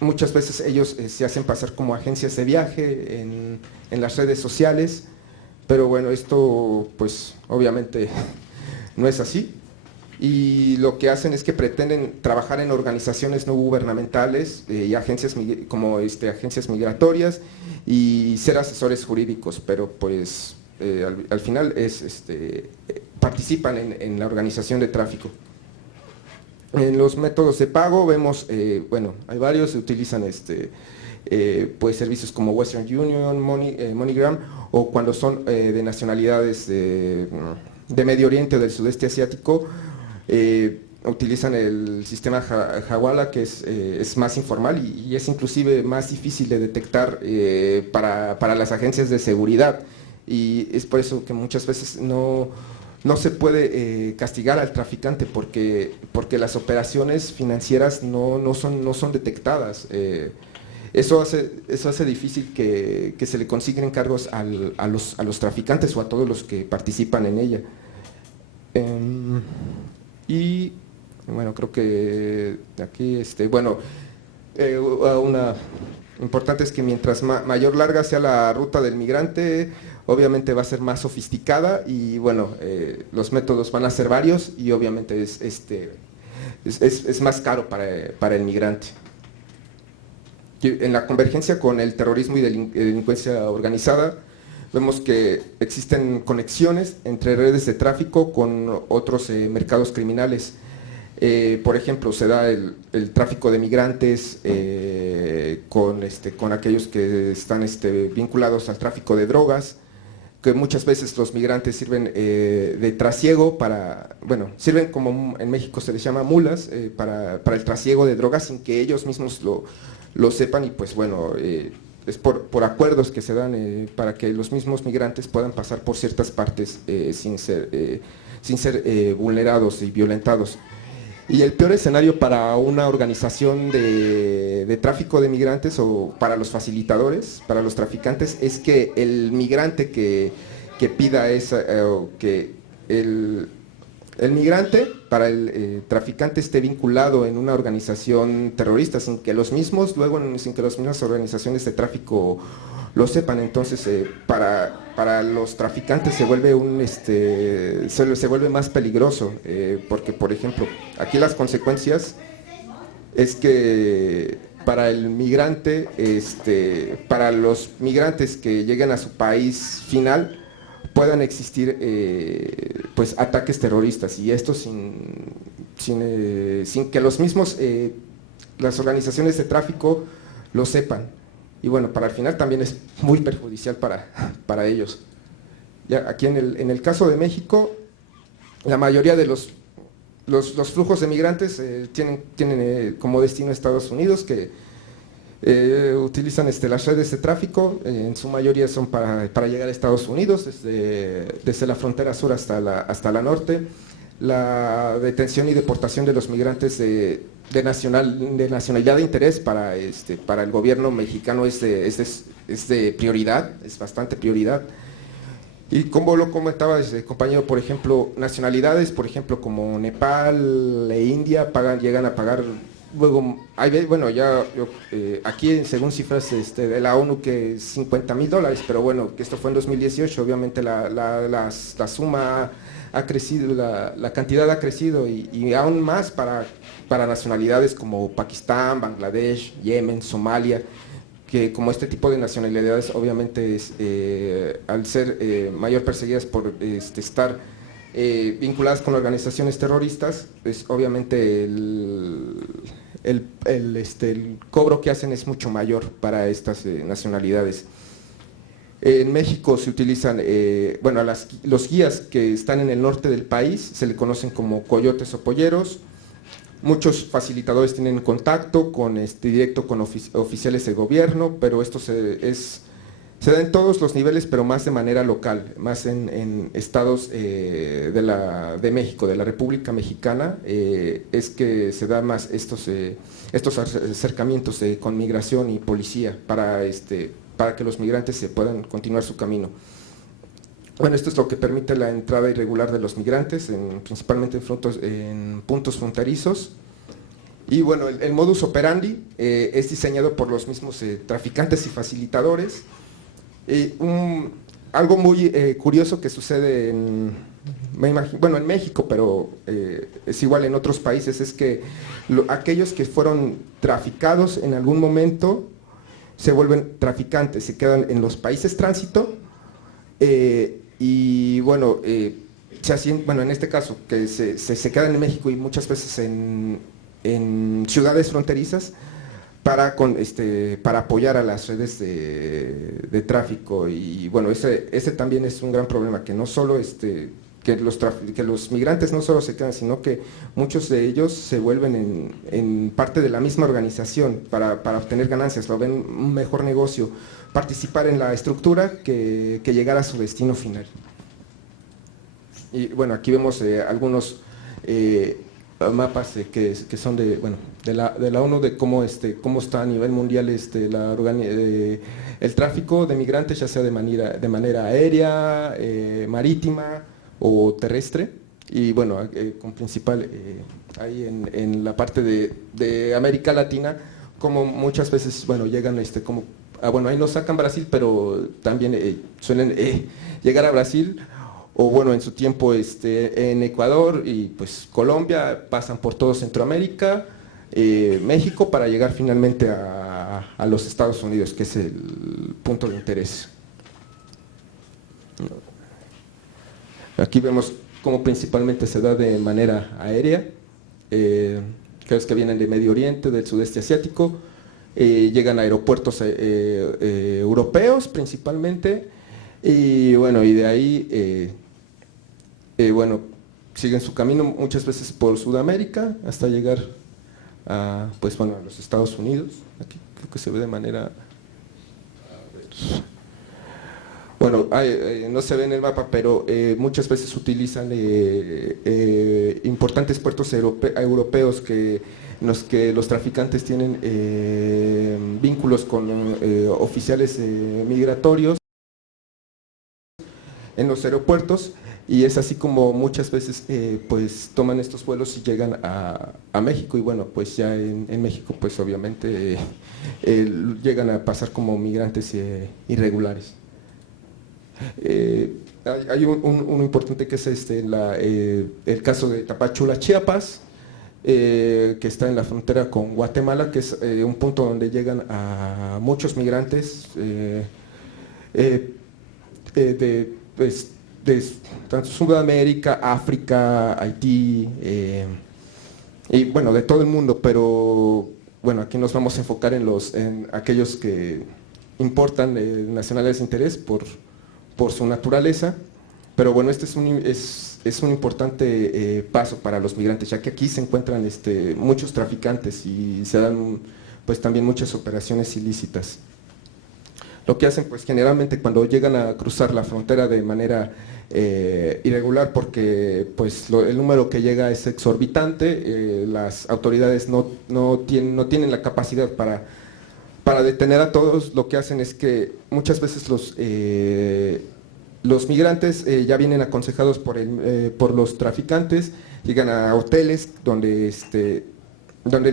muchas veces ellos se hacen pasar como agencias de viaje en las redes sociales, pero bueno, esto pues obviamente no es así. Y lo que hacen es que pretenden trabajar en organizaciones no gubernamentales y agencias como agencias migratorias y ser asesores jurídicos, pero pues al final participan en la organización de tráfico. En los métodos de pago vemos, bueno, hay varios, se utilizan pues servicios como Western Union, MoneyGram, o cuando son de nacionalidades de Medio Oriente o del sudeste asiático, utilizan el sistema Hawala, que es más informal y es inclusive más difícil de detectar para las agencias de seguridad, y es por eso que muchas veces no se puede castigar al traficante porque las operaciones financieras no son detectadas. Eso hace difícil que se le consiguen cargos a los traficantes o a todos los que participan en ella. Y bueno, creo que aquí, una importante es que mientras mayor larga sea la ruta del migrante, obviamente va a ser más sofisticada y bueno, los métodos van a ser varios y obviamente es más caro para el migrante. En la convergencia con el terrorismo y delincuencia organizada, vemos que existen conexiones entre redes de tráfico con otros mercados criminales. Por ejemplo, se da el tráfico de migrantes con aquellos que están vinculados al tráfico de drogas, que muchas veces los migrantes sirven de trasiego sirven como en México se les llama mulas, para el trasiego de drogas sin que ellos mismos lo sepan, y pues bueno, es por acuerdos que se dan para que los mismos migrantes puedan pasar por ciertas partes sin ser vulnerados y violentados. Y el peor escenario para una organización de tráfico de migrantes o para los facilitadores, para los traficantes, es que el migrante que pida que el migrante para el traficante esté vinculado en una organización terrorista sin que las mismas organizaciones de tráfico lo sepan. Entonces para los traficantes se vuelve se vuelve más peligroso, porque por ejemplo aquí las consecuencias es que para el migrante, para los migrantes que lleguen a su país final puedan existir pues ataques terroristas, y esto sin que los mismos las organizaciones de tráfico lo sepan. Y bueno, para el final también es muy perjudicial para ellos. Ya aquí en el caso de México, la mayoría de los flujos de migrantes tienen como destino Estados Unidos, que utilizan las redes de tráfico, en su mayoría son para llegar a Estados Unidos, desde la frontera sur hasta la norte. La detención y deportación de los migrantes de nacionalidad de interés para el gobierno mexicano es de prioridad, es bastante prioridad. Y como lo comentaba compañero, por ejemplo, nacionalidades, por ejemplo, como Nepal e India, llegan a pagar, luego, aquí según cifras de la ONU que $50,000, pero bueno, que esto fue en 2018, obviamente la suma ha crecido, la cantidad ha crecido, y aún más para nacionalidades como Pakistán, Bangladesh, Yemen, Somalia, que como este tipo de nacionalidades obviamente al ser mayor perseguidas por estar vinculadas con organizaciones terroristas, pues obviamente el cobro que hacen es mucho mayor para estas nacionalidades. En México se utilizan, los guías que están en el norte del país se le conocen como coyotes o polleros. Muchos facilitadores tienen contacto directo con oficiales de gobierno, pero esto se da en todos los niveles, pero más de manera local, más en estados de México, de la República Mexicana, es que se da más estos acercamientos con migración y policía para que los migrantes se puedan continuar su camino. Bueno, esto es lo que permite la entrada irregular de los migrantes, principalmente en puntos fronterizos. Y bueno, el modus operandi es diseñado por los mismos traficantes y facilitadores. Algo muy curioso que sucede en México, pero es igual en otros países, es que aquellos que fueron traficados en algún momento se vuelven traficantes, se quedan en los países tránsito y bueno, en este caso, que se quedan en México y muchas veces en ciudades fronterizas para apoyar a las redes de tráfico. Y bueno, ese también es un gran problema, que no solo que los migrantes no solo se quedan, sino que muchos de ellos se vuelven en parte de la misma organización para obtener ganancias, lo ven un mejor negocio, participar en la estructura que llegar a su destino final. Y bueno, aquí vemos algunos mapas que son de la ONU, de cómo está a nivel mundial el tráfico de migrantes, ya sea de manera aérea, marítima o terrestre. Y bueno, con principal ahí en la parte de América Latina, como muchas veces llegan ahí no sacan Brasil, pero también suelen llegar a Brasil, o bueno, en su tiempo en Ecuador y pues Colombia, pasan por todo Centroamérica, México, para llegar finalmente a los Estados Unidos, que es el punto de interés. Aquí vemos cómo principalmente se da de manera aérea, aquellos que vienen de Medio Oriente, del sudeste asiático, llegan a aeropuertos europeos principalmente, y bueno, y de ahí siguen su camino muchas veces por Sudamérica hasta llegar a los Estados Unidos. Aquí creo que se ve de manera, no se ve en el mapa, pero muchas veces utilizan importantes puertos europeos en los que los traficantes tienen vínculos con oficiales migratorios en los aeropuertos, y es así como muchas veces toman estos vuelos y llegan a México. Y bueno, pues ya en México pues obviamente llegan a pasar como migrantes irregulares. Hay uno importante que es el caso de Tapachula, Chiapas, que está en la frontera con Guatemala, que es un punto donde llegan a muchos migrantes de tanto Sudamérica, África, Haití, y bueno, de todo el mundo, pero bueno, aquí nos vamos a enfocar en aquellos que importan nacionales de interés por su naturaleza. Pero bueno, este es un importante paso para los migrantes, ya que aquí se encuentran muchos traficantes y se dan pues también muchas operaciones ilícitas. Lo que hacen pues generalmente cuando llegan a cruzar la frontera de manera irregular, porque pues el número que llega es exorbitante, las autoridades no tienen la capacidad para detener a todos. Lo que hacen es que muchas veces los migrantes ya vienen aconsejados por los traficantes, llegan a hoteles donde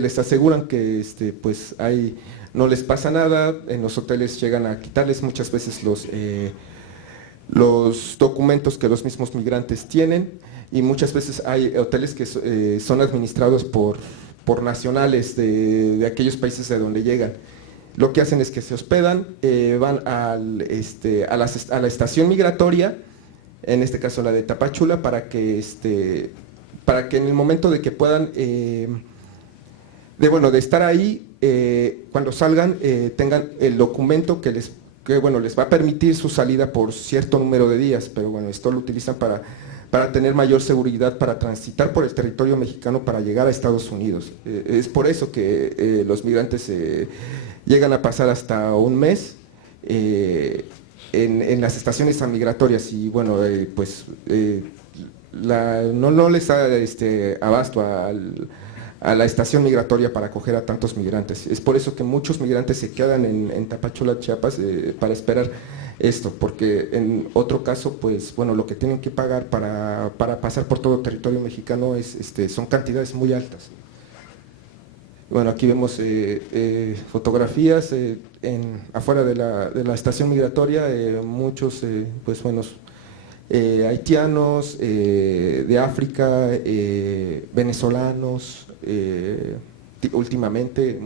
les aseguran que pues no les pasa nada. En los hoteles llegan a quitarles muchas veces los documentos que los mismos migrantes tienen, y muchas veces hay hoteles que son administrados por nacionales de aquellos países de donde llegan. Lo que hacen es que se hospedan, van a la estación migratoria, en este caso la de Tapachula, para que en el momento de que puedan de estar ahí, cuando salgan tengan el documento que les va a permitir su salida por cierto número de días. Pero bueno, esto lo utilizan para tener mayor seguridad, para transitar por el territorio mexicano para llegar a Estados Unidos. Es por eso que los migrantes llegan a pasar hasta un mes en las estaciones migratorias, y bueno, no les da abasto a la estación migratoria para acoger a tantos migrantes. Es por eso que muchos migrantes se quedan en Tapachula, Chiapas, para esperar esto, porque en otro caso, pues bueno, lo que tienen que pagar para pasar por todo territorio mexicano son cantidades muy altas. Bueno, aquí vemos fotografías afuera de la estación migratoria, muchos, pues buenos, haitianos, de África, venezolanos, últimamente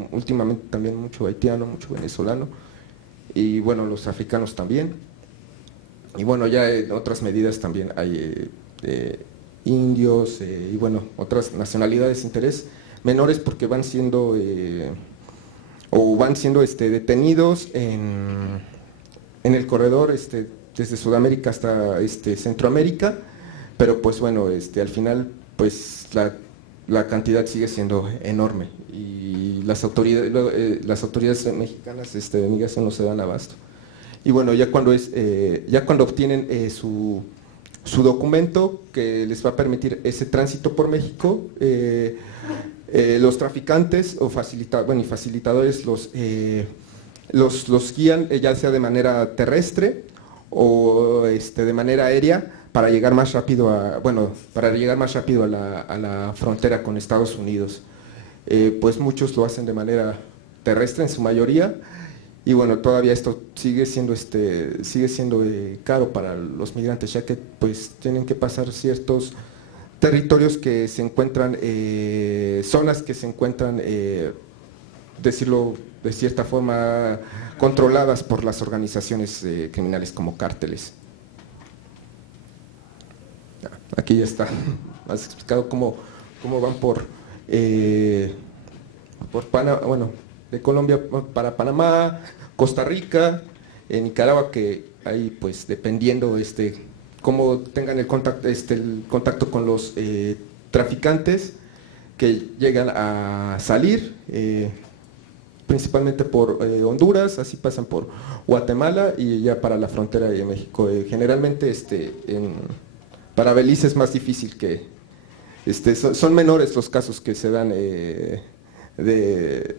también mucho haitiano, mucho venezolano, y bueno, los africanos también. Y bueno, ya en otras medidas también hay indios y bueno, otras nacionalidades de interés menores, porque van siendo detenidos en el corredor desde Sudamérica hasta Centroamérica, pero pues bueno, al final pues la cantidad sigue siendo enorme y las autoridades mexicanas de migración no se dan abasto. Y bueno, ya cuando obtienen su documento que les va a permitir ese tránsito por México, los traficantes o facilitadores los guían ya sea de manera terrestre o de manera aérea para llegar más rápido a la frontera con Estados Unidos. Pues muchos lo hacen de manera terrestre en su mayoría, y bueno, todavía esto sigue siendo caro para los migrantes, ya que pues tienen que pasar ciertos territorios que se encuentran, zonas que se encuentran, decirlo de cierta forma, controladas por las organizaciones criminales como cárteles. Aquí ya está más explicado cómo van por Panamá, bueno, de Colombia para Panamá, Costa Rica, Nicaragua, que ahí pues dependiendo cómo tengan el contacto con los traficantes que llegan a salir, principalmente por Honduras, así pasan por Guatemala y ya para la frontera de México. Generalmente para Belice es más difícil que, son menores los casos que se dan de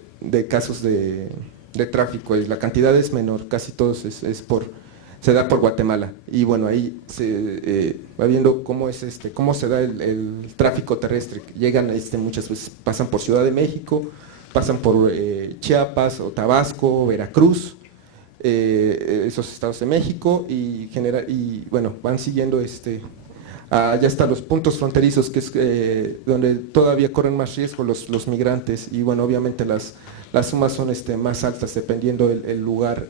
casos de tráfico, y la cantidad es menor, casi todos se da por Guatemala. Y bueno, ahí se va viendo cómo se da el tráfico terrestre. Llegan, muchas veces pasan por Ciudad de México, pasan por Chiapas o Tabasco, Veracruz, esos estados de México, y bueno, van siguiendo ya hasta los puntos fronterizos, que es donde todavía corren más riesgo los migrantes, y bueno, obviamente las sumas son más altas dependiendo el lugar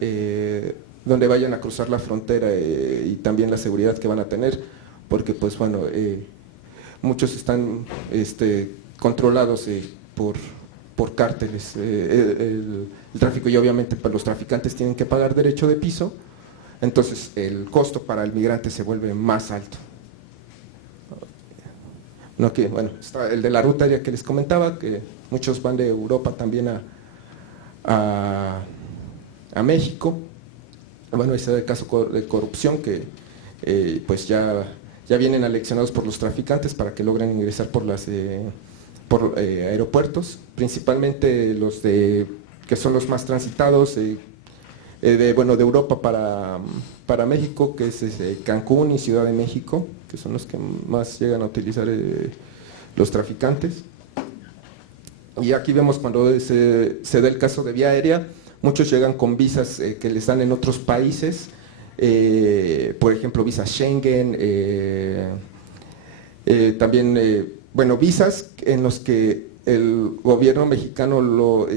donde vayan a cruzar la frontera, y también la seguridad que van a tener, porque pues bueno, muchos están controlados por cárteles, el tráfico, y obviamente pues, los traficantes tienen que pagar derecho de piso, entonces el costo para el migrante se vuelve más alto. No, bueno, está el de la ruta aérea que les comentaba, que muchos van de Europa también a México. Bueno, ese es el caso de corrupción, que pues ya vienen aleccionados por los traficantes para que logren ingresar por aeropuertos, principalmente los que son los más transitados, de Europa para México, que es Cancún y Ciudad de México, que son los que más llegan a utilizar los traficantes. Y aquí vemos cuando se da el caso de vía aérea, muchos llegan con visas que les dan en otros países, por ejemplo visas Schengen, también visas en los que el gobierno mexicano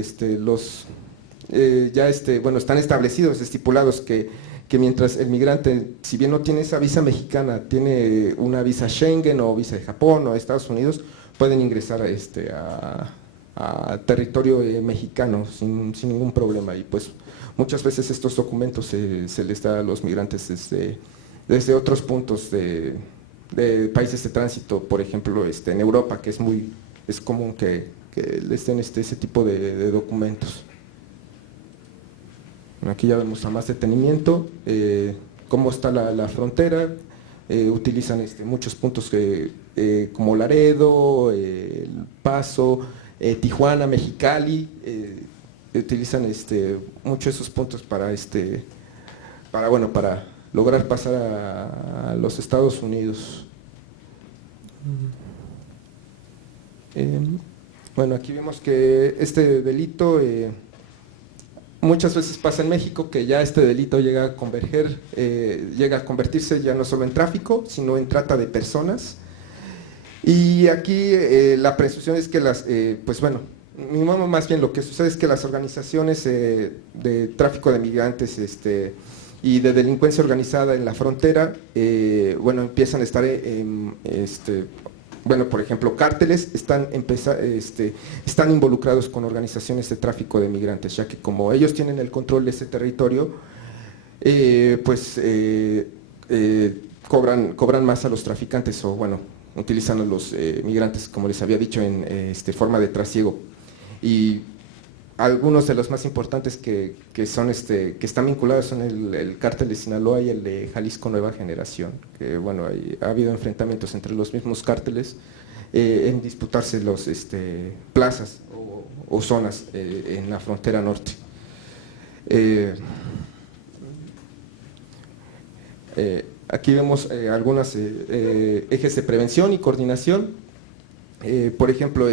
están establecidos, estipulados, que mientras el migrante, si bien no tiene esa visa mexicana, tiene una visa Schengen o visa de Japón o de Estados Unidos, pueden ingresar a territorio mexicano sin ningún problema. Y pues muchas veces estos documentos se les da a los migrantes desde otros puntos de países de tránsito, por ejemplo en Europa, que es común que les den ese tipo de documentos. Aquí ya vemos a más detenimiento, cómo está la frontera. Utilizan muchos puntos como Laredo, El Paso, Tijuana, Mexicali, utilizan muchos de esos puntos para lograr pasar a los Estados Unidos. Bueno, aquí vemos que este delito muchas veces pasa en México, que ya este delito llega a convertirse ya no solo en tráfico, sino en trata de personas. Y aquí la presunción es que más bien lo que sucede es que las organizaciones de tráfico de migrantes y de delincuencia organizada en la frontera, empiezan a estar por ejemplo, cárteles están involucrados con organizaciones de tráfico de migrantes, ya que como ellos tienen el control de ese territorio, cobran más a los traficantes, o utilizan a los migrantes, como les había dicho, en forma de trasiego. Y algunos de los más importantes que están vinculados son el cártel de Sinaloa y el de Jalisco Nueva Generación, que ha habido enfrentamientos entre los mismos cárteles en disputarse los plazas o zonas en la frontera norte. Aquí vemos algunos ejes de prevención y coordinación. Por ejemplo,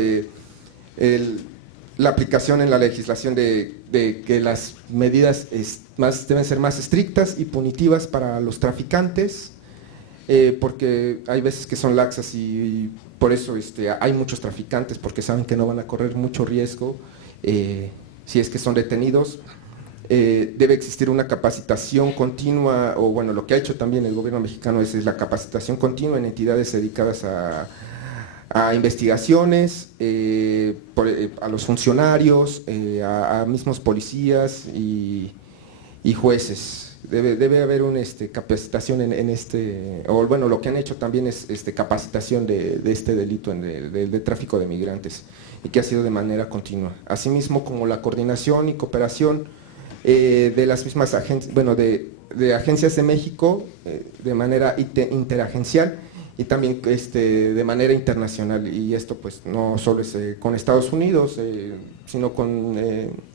la aplicación en la legislación de que las medidas deben ser más estrictas y punitivas para los traficantes, porque hay veces que son laxas y por eso hay muchos traficantes, porque saben que no van a correr mucho riesgo si es que son detenidos. Debe existir una capacitación continua, o lo que ha hecho también el gobierno mexicano es la capacitación continua en entidades dedicadas a investigaciones, a los funcionarios, a mismos policías y jueces. Debe haber una capacitación lo que han hecho también es capacitación de este delito de tráfico de migrantes, y que ha sido de manera continua. Asimismo, como la coordinación y cooperación de las mismas agencias, de agencias de México de manera interagencial, y también de manera internacional, y esto pues no solo es con Estados Unidos, sino con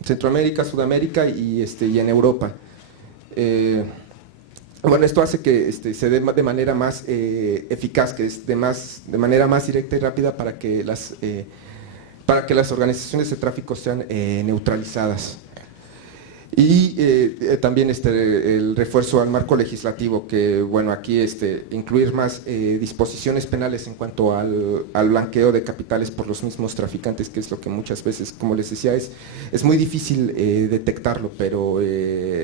Centroamérica, Sudamérica y en Europa. Esto hace que se dé de manera más eficaz, que es de manera más directa y rápida, para que las organizaciones de tráfico sean neutralizadas. Y también el refuerzo al marco legislativo, que aquí incluir más disposiciones penales en cuanto al blanqueo de capitales por los mismos traficantes, que es lo que muchas veces, como les decía, es muy difícil detectarlo, pero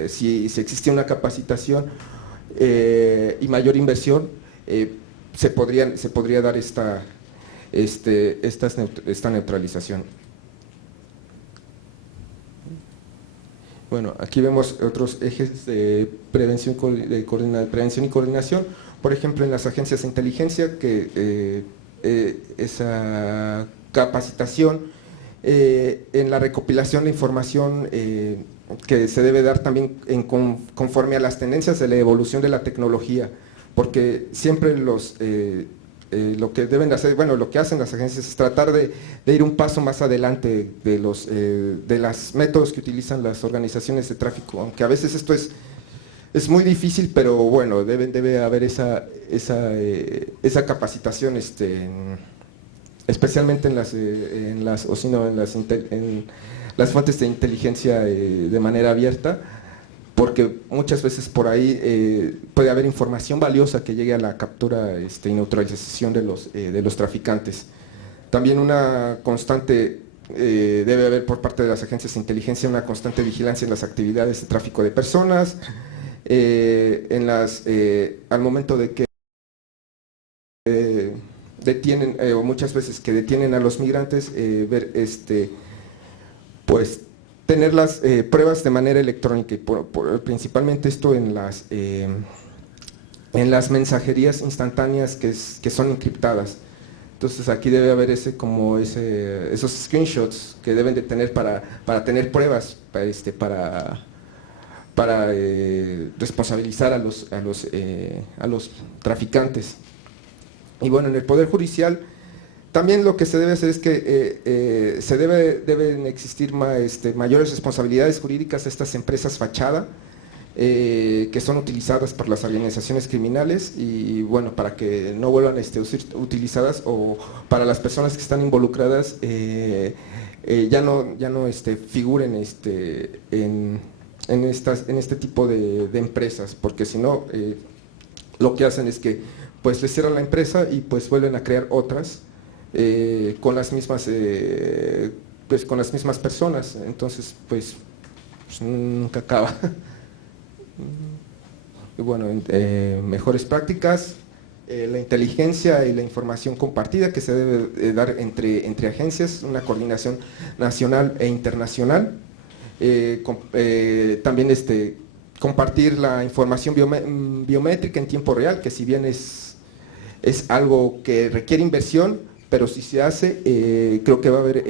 si existe una capacitación y mayor inversión, se podría dar esta neutralización. Aquí vemos otros ejes de prevención y coordinación, por ejemplo, en las agencias de inteligencia, que esa capacitación en la recopilación de información que se debe dar también conforme a las tendencias de la evolución de la tecnología, porque siempre lo que deben hacer, lo que hacen las agencias es tratar de ir un paso más adelante de los métodos que utilizan las organizaciones de tráfico, aunque a veces esto es muy difícil, pero debe haber esa capacitación, especialmente en las fuentes de inteligencia de manera abierta, porque muchas veces por ahí puede haber información valiosa que llegue a la captura y neutralización de los traficantes. También una constante, debe haber por parte de las agencias de inteligencia una constante vigilancia en las actividades de tráfico de personas, al momento de que detienen, o muchas veces que detienen a los migrantes, ver pues tener las pruebas de manera electrónica, y principalmente esto en las mensajerías instantáneas que son encriptadas. Entonces aquí debe haber esos screenshots que deben de tener para tener pruebas, para responsabilizar a los traficantes. Y en el Poder Judicial también lo que se debe hacer es que deben existir mayores responsabilidades jurídicas de estas empresas fachada, que son utilizadas por las organizaciones criminales y bueno, para que no vuelvan a ser utilizadas, o para las personas que están involucradas ya no figuren en este tipo de empresas, porque si no lo que hacen es que pues les cierran la empresa y pues vuelven a crear otras con las mismas personas, entonces pues nunca acaba. Y bueno, mejores prácticas, la inteligencia y la información compartida que se debe dar entre agencias, una coordinación nacional e internacional, también compartir la información biométrica en tiempo real, que si bien es algo que requiere inversión, pero si se hace, creo que va a haber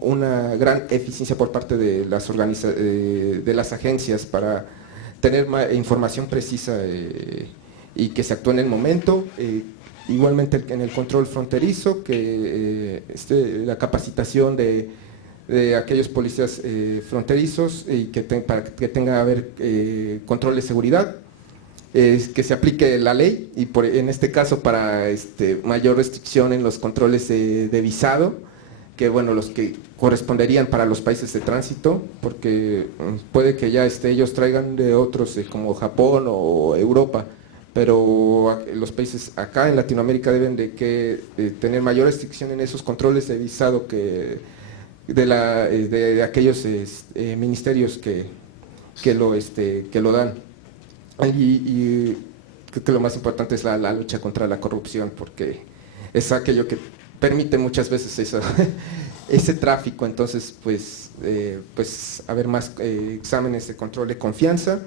una gran eficiencia por parte de las agencias para tener información precisa y que se actúe en el momento. Igualmente en el control fronterizo, que la capacitación de aquellos policías fronterizos y para que tenga control de seguridad, que se aplique la ley y en este caso para mayor restricción en los controles de visado, que bueno, los que corresponderían para los países de tránsito, porque puede que ya ellos traigan de otros como Japón o Europa, pero los países acá en Latinoamérica deben de tener mayor restricción en esos controles de visado que de aquellos ministerios que lo dan. Y creo que lo más importante es la lucha contra la corrupción, porque es aquello que permite muchas veces ese tráfico. Entonces pues haber más exámenes de control de confianza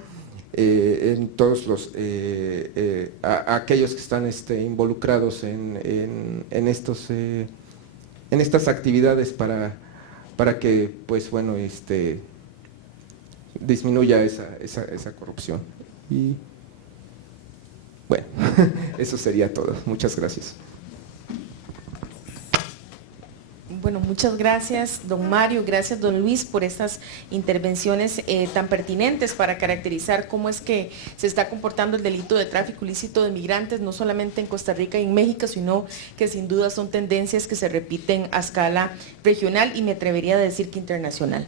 en todos aquellos que están involucrados en estas actividades para que pues bueno disminuya esa corrupción. Y bueno, eso sería todo. Muchas gracias. Bueno, muchas gracias, don Mario, gracias, don Luis, por estas intervenciones tan pertinentes para caracterizar cómo es que se está comportando el delito de tráfico ilícito de migrantes, no solamente en Costa Rica y en México, sino que sin duda son tendencias que se repiten a escala regional y me atrevería a decir que internacional.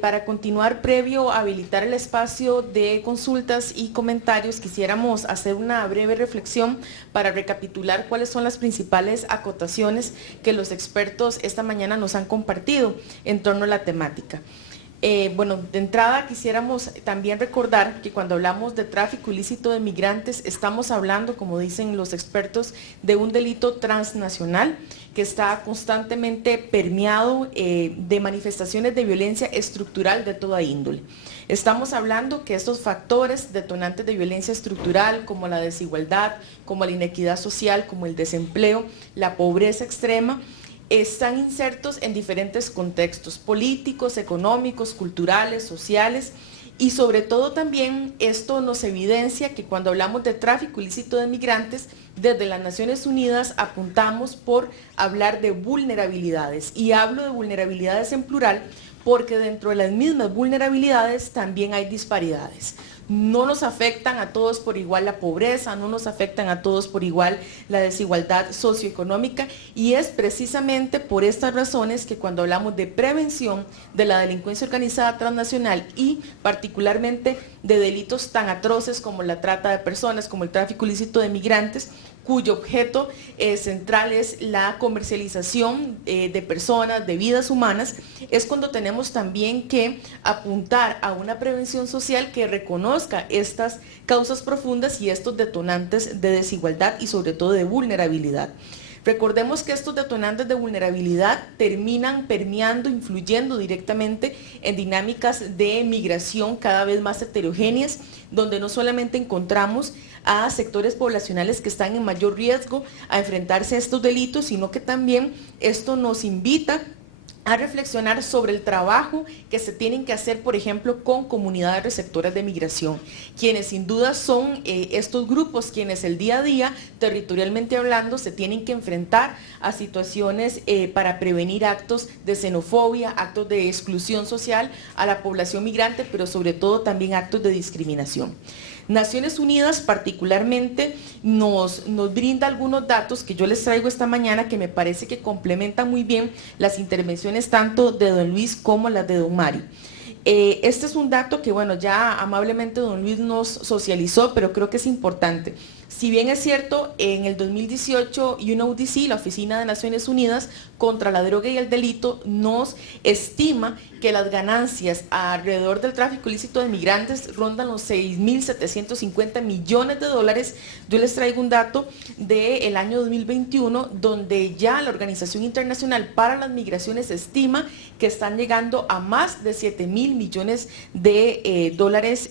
Para continuar, previo a habilitar el espacio de consultas y comentarios, quisiéramos hacer una breve reflexión para recapitular cuáles son las principales acotaciones que los expertos esta mañana nos han compartido en torno a la temática. Bueno, de entrada quisiéramos también recordar que cuando hablamos de tráfico ilícito de migrantes estamos hablando, como dicen los expertos, de un delito transnacional que está constantemente permeado de manifestaciones de violencia estructural de toda índole. Estamos hablando que estos factores detonantes de violencia estructural, como la desigualdad, como la inequidad social, como el desempleo, la pobreza extrema, están insertos en diferentes contextos políticos, económicos, culturales, sociales, y sobre todo también esto nos evidencia que cuando hablamos de tráfico ilícito de migrantes, desde las Naciones Unidas apuntamos por hablar de vulnerabilidades, y hablo de vulnerabilidades en plural porque dentro de las mismas vulnerabilidades también hay disparidades. No nos afectan a todos por igual la pobreza, no nos afectan a todos por igual la desigualdad socioeconómica, y es precisamente por estas razones que cuando hablamos de prevención de la delincuencia organizada transnacional y particularmente de delitos tan atroces como la trata de personas, como el tráfico ilícito de migrantes, cuyo objeto central es la comercialización de personas, de vidas humanas, es cuando tenemos también que apuntar a una prevención social que reconozca estas causas profundas y estos detonantes de desigualdad y sobre todo de vulnerabilidad. Recordemos que estos detonantes de vulnerabilidad terminan permeando, influyendo directamente en dinámicas de migración cada vez más heterogéneas, donde no solamente encontramos a sectores poblacionales que están en mayor riesgo a enfrentarse a estos delitos, sino que también esto nos invita a reflexionar sobre el trabajo que se tienen que hacer, por ejemplo, con comunidades receptoras de migración, quienes sin duda son estos grupos quienes el día a día, territorialmente hablando, se tienen que enfrentar a situaciones para prevenir actos de xenofobia, actos de exclusión social a la población migrante, pero sobre todo también actos de discriminación. Naciones Unidas particularmente nos brinda algunos datos que yo les traigo esta mañana que me parece que complementan muy bien las intervenciones tanto de don Luis como las de don Mario. Este es un dato que, bueno, ya amablemente don Luis nos socializó, pero creo que es importante. Si bien es cierto, en el 2018 UNODC, la Oficina de Naciones Unidas contra la Droga y el Delito, nos estima que las ganancias alrededor del tráfico ilícito de migrantes rondan los 6.750 millones de dólares. Yo les traigo un dato del año 2021, donde ya la Organización Internacional para las Migraciones estima que están llegando a más de 7.000 millones de dólares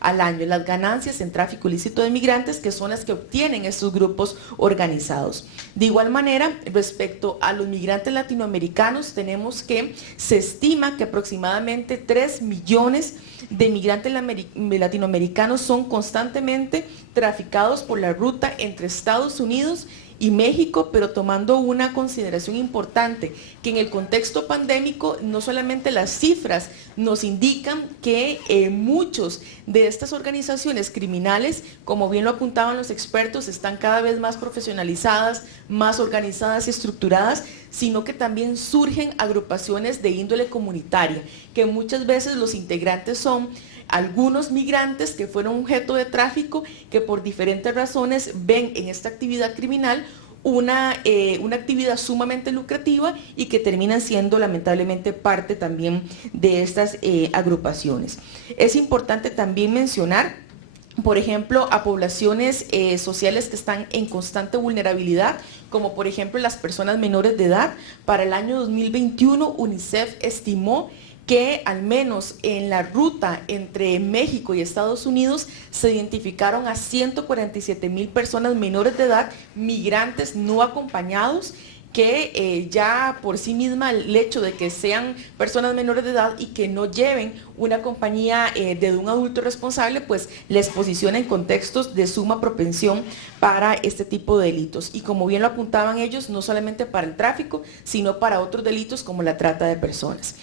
al año, las ganancias en tráfico ilícito de migrantes, que son las que obtienen estos grupos organizados. De igual manera, respecto a los migrantes latinoamericanos, tenemos que se estima que aproximadamente 3 millones de migrantes latinoamericanos son constantemente traficados por la ruta entre Estados Unidos y México, pero tomando una consideración importante, que en el contexto pandémico no solamente las cifras nos indican que muchos de estas organizaciones criminales, como bien lo apuntaban los expertos, están cada vez más profesionalizadas, más organizadas y estructuradas, sino que también surgen agrupaciones de índole comunitaria, que muchas veces los integrantes son algunos migrantes que fueron objeto de tráfico, que por diferentes razones ven en esta actividad criminal una actividad sumamente lucrativa y que terminan siendo lamentablemente parte también de estas agrupaciones. Es importante también mencionar, por ejemplo, a poblaciones sociales que están en constante vulnerabilidad, como por ejemplo las personas menores de edad. Para el año 2021, UNICEF estimó que al menos en la ruta entre México y Estados Unidos se identificaron a 147,000 personas menores de edad, migrantes no acompañados, que ya por sí misma el hecho de que sean personas menores de edad y que no lleven una compañía de un adulto responsable, pues les posiciona en contextos de suma propensión para este tipo de delitos. Y como bien lo apuntaban ellos, no solamente para el tráfico, sino para otros delitos como la trata de personas.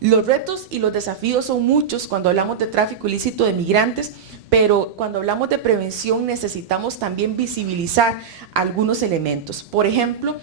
Los retos y los desafíos son muchos cuando hablamos de tráfico ilícito de migrantes, pero cuando hablamos de prevención necesitamos también visibilizar algunos elementos. Por ejemplo,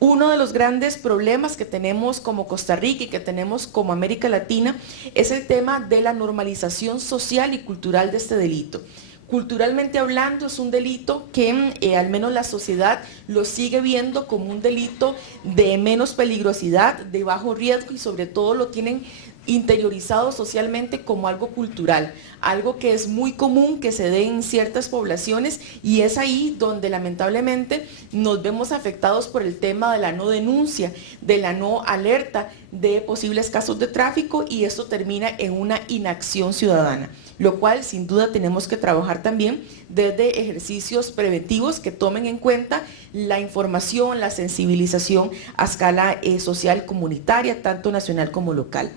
uno de los grandes problemas que tenemos como Costa Rica y que tenemos como América Latina es el tema de la normalización social y cultural de este delito. Culturalmente hablando, es un delito que al menos la sociedad lo sigue viendo como un delito de menos peligrosidad, de bajo riesgo, y sobre todo lo tienen interiorizado socialmente como algo cultural, algo que es muy común que se dé en ciertas poblaciones, y es ahí donde lamentablemente nos vemos afectados por el tema de la no denuncia, de la no alerta de posibles casos de tráfico, y esto termina en una inacción ciudadana, lo cual sin duda tenemos que trabajar también desde ejercicios preventivos que tomen en cuenta la información, la sensibilización a escala social comunitaria, tanto nacional como local.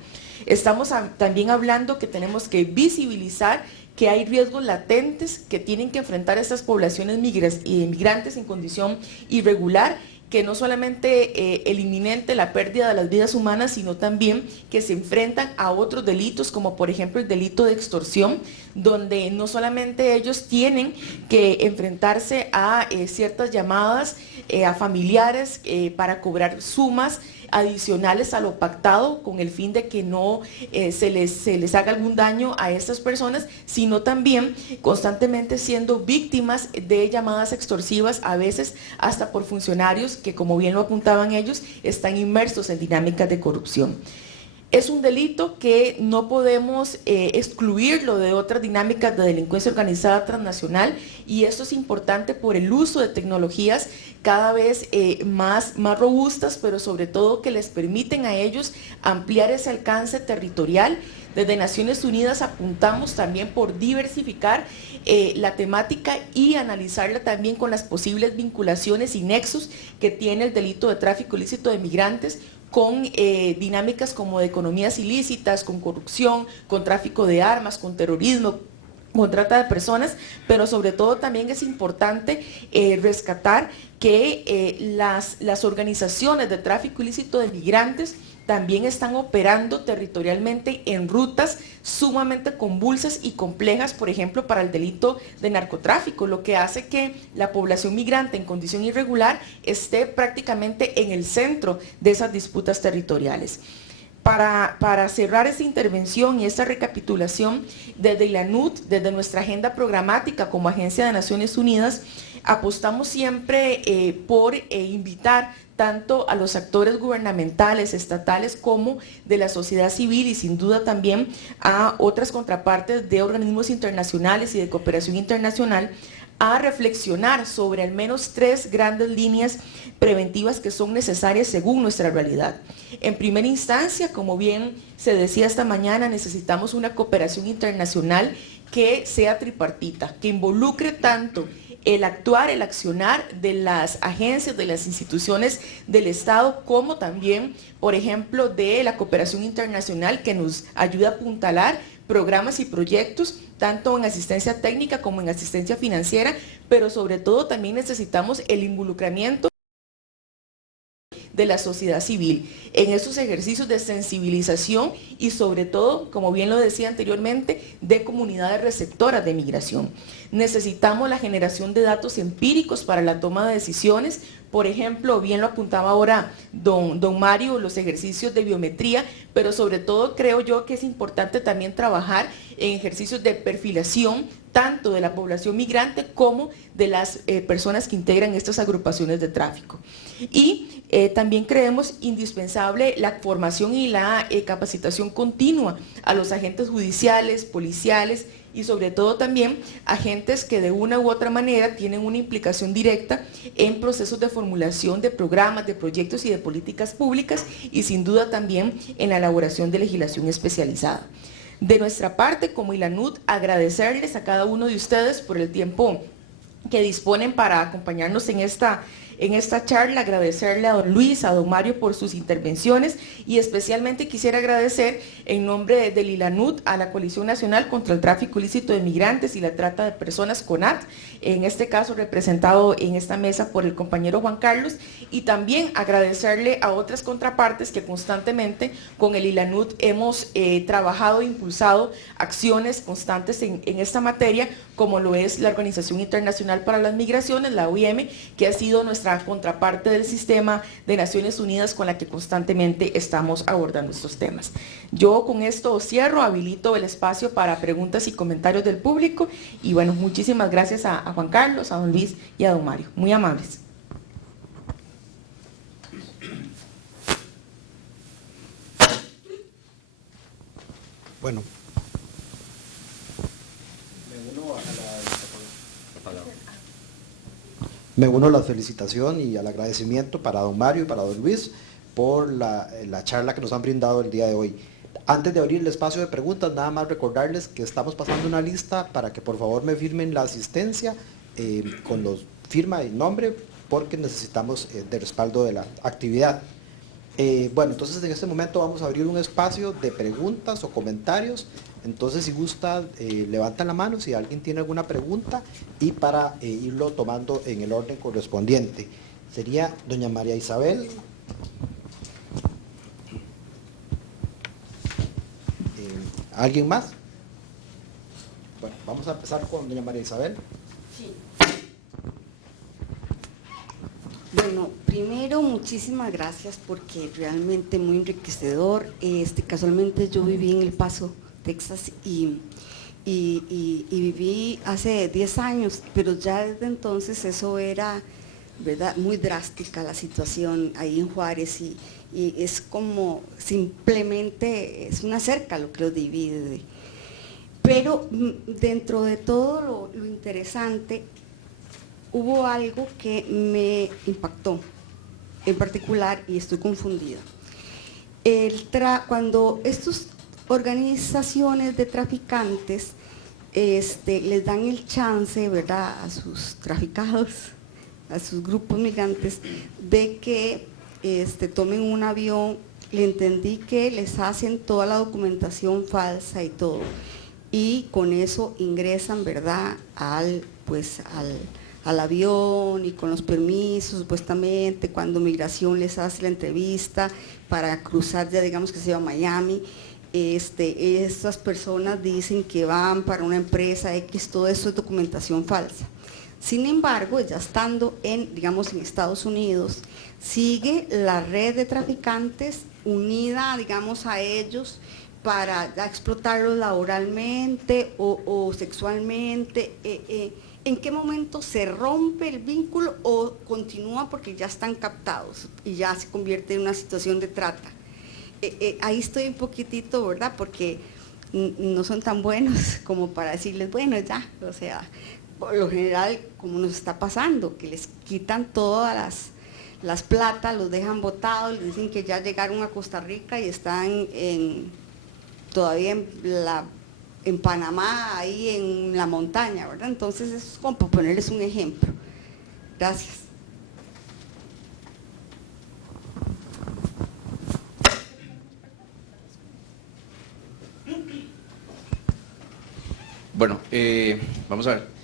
Estamos también hablando que tenemos que visibilizar que hay riesgos latentes que tienen que enfrentar estas poblaciones migrantes en condición irregular, que no solamente el inminente, la pérdida de las vidas humanas, sino también que se enfrentan a otros delitos, como por ejemplo el delito de extorsión, donde no solamente ellos tienen que enfrentarse a ciertas llamadas a familiares para cobrar sumas adicionales a lo pactado, con el fin de que no se les haga algún daño a estas personas, sino también constantemente siendo víctimas de llamadas extorsivas, a veces hasta por funcionarios que, como bien lo apuntaban ellos, están inmersos en dinámicas de corrupción. Es un delito que no podemos excluirlo de otras dinámicas de delincuencia organizada transnacional, y esto es importante por el uso de tecnologías cada vez más robustas, pero sobre todo que les permiten a ellos ampliar ese alcance territorial. Desde Naciones Unidas apuntamos también por diversificar la temática y analizarla también con las posibles vinculaciones y nexos que tiene el delito de tráfico ilícito de migrantes con dinámicas como de economías ilícitas, con corrupción, con tráfico de armas, con terrorismo, con trata de personas, pero sobre todo también es importante rescatar que las organizaciones de tráfico ilícito de migrantes también están operando territorialmente en rutas sumamente convulsas y complejas, por ejemplo, para el delito de narcotráfico, lo que hace que la población migrante en condición irregular esté prácticamente en el centro de esas disputas territoriales. Para cerrar esta intervención y esta recapitulación, desde ILANUT, desde nuestra agenda programática como Agencia de Naciones Unidas, apostamos siempre por invitar tanto a los actores gubernamentales, estatales, como de la sociedad civil y sin duda también a otras contrapartes de organismos internacionales y de cooperación internacional a reflexionar sobre al menos 3 grandes líneas preventivas que son necesarias según nuestra realidad. En primera instancia, como bien se decía esta mañana, necesitamos una cooperación internacional que sea tripartita, que involucre tanto el actuar, el accionar de las agencias, de las instituciones del Estado, como también, por ejemplo, de la cooperación internacional que nos ayuda a apuntalar programas y proyectos, tanto en asistencia técnica como en asistencia financiera, pero sobre todo también necesitamos el involucramiento de la sociedad civil en esos ejercicios de sensibilización y sobre todo, como bien lo decía anteriormente, de comunidades receptoras de migración. Necesitamos la generación de datos empíricos para la toma de decisiones. Por ejemplo, bien lo apuntaba ahora don Mario, los ejercicios de biometría, pero sobre todo creo yo que es importante también trabajar en ejercicios de perfilación, tanto de la población migrante como de las personas que integran estas agrupaciones de tráfico. Y también creemos indispensable la formación y la capacitación continua a los agentes judiciales, policiales y sobre todo también agentes que de una u otra manera tienen una implicación directa en procesos de formulación de programas, de proyectos y de políticas públicas y sin duda también en la elaboración de legislación especializada. De nuestra parte, como ILANUT, agradecerles a cada uno de ustedes por el tiempo que disponen para acompañarnos en esta charla, agradecerle a don Luis, a don Mario por sus intervenciones y especialmente quisiera agradecer en nombre del ILANUT a la Coalición Nacional contra el Tráfico Ilícito de Migrantes y la Trata de Personas, CONAT, en este caso representado en esta mesa por el compañero Juan Carlos, y también agradecerle a otras contrapartes que constantemente con el ILANUT hemos trabajado e impulsado acciones constantes en esta materia, como lo es la Organización Internacional para las Migraciones, la OIM, que ha sido nuestra contraparte del sistema de Naciones Unidas con la que constantemente estamos abordando estos temas. Yo con esto cierro, habilito el espacio para preguntas y comentarios del público y bueno, muchísimas gracias a Juan Carlos, a don Luis y a don Mario, muy amables. Bueno. Me uno a la felicitación y al agradecimiento para don Mario y para don Luis por la charla que nos han brindado el día de hoy. Antes de abrir el espacio de preguntas, nada más recordarles que estamos pasando una lista para que por favor me firmen la asistencia con los firma y nombre, porque necesitamos de respaldo de la actividad. Bueno, entonces en este momento vamos a abrir un espacio de preguntas o comentarios. Entonces, si gusta, levantan la mano si alguien tiene alguna pregunta y para irlo tomando en el orden correspondiente. Sería doña María Isabel. ¿Alguien más? Bueno, vamos a empezar con doña María Isabel. Sí. Bueno, primero muchísimas gracias porque realmente muy enriquecedor. Casualmente yo viví en El Paso, Texas y viví hace 10 años, pero ya desde entonces eso era, ¿verdad?, muy drástica la situación ahí en Juárez y es como simplemente es una cerca lo que los divide. Pero dentro de todo lo interesante, hubo algo que me impactó en particular y estoy confundida. Cuando estos organizaciones de traficantes les dan el chance, ¿verdad?, a sus traficados, a sus grupos migrantes, de que tomen un avión, le entendí que les hacen toda la documentación falsa y todo, y con eso ingresan, ¿verdad?, al avión y con los permisos, supuestamente, cuando migración les hace la entrevista para cruzar, ya digamos que se va a Miami, estas personas dicen que van para una empresa X, todo eso es documentación falsa. Sin embargo, ya estando digamos, en Estados Unidos, sigue la red de traficantes unida, digamos, a ellos para explotarlos laboralmente o sexualmente. ¿En qué momento se rompe el vínculo o continúa porque ya están captados y ya se convierte en una situación de trata? Ahí estoy un poquitito, ¿verdad? Porque no son tan buenos como para decirles, bueno, ya, o sea, por lo general, como nos está pasando, que les quitan todas las platas, los dejan botados, les dicen que ya llegaron a Costa Rica y están todavía en Panamá, ahí en la montaña, ¿verdad? Entonces, eso es como para ponerles un ejemplo. Gracias. Bueno, vamos a ver.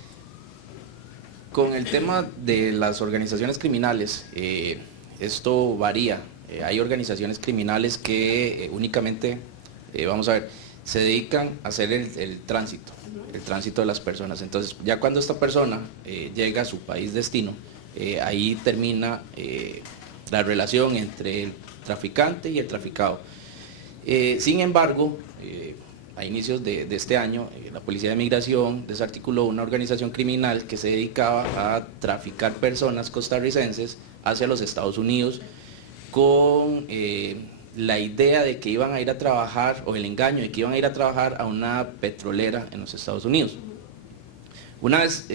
Con el tema de las organizaciones criminales, esto varía. Hay organizaciones criminales que únicamente, vamos a ver, se dedican a hacer el tránsito de las personas. Entonces, ya cuando esta persona llega a su país destino, ahí termina la relación entre el traficante y el traficado. Sin embargo, a inicios de este año, la Policía de Migración desarticuló una organización criminal que se dedicaba a traficar personas costarricenses hacia los Estados Unidos con la idea de que iban a ir a trabajar, o el engaño de que iban a ir a trabajar a una petrolera en los Estados Unidos. Una vez,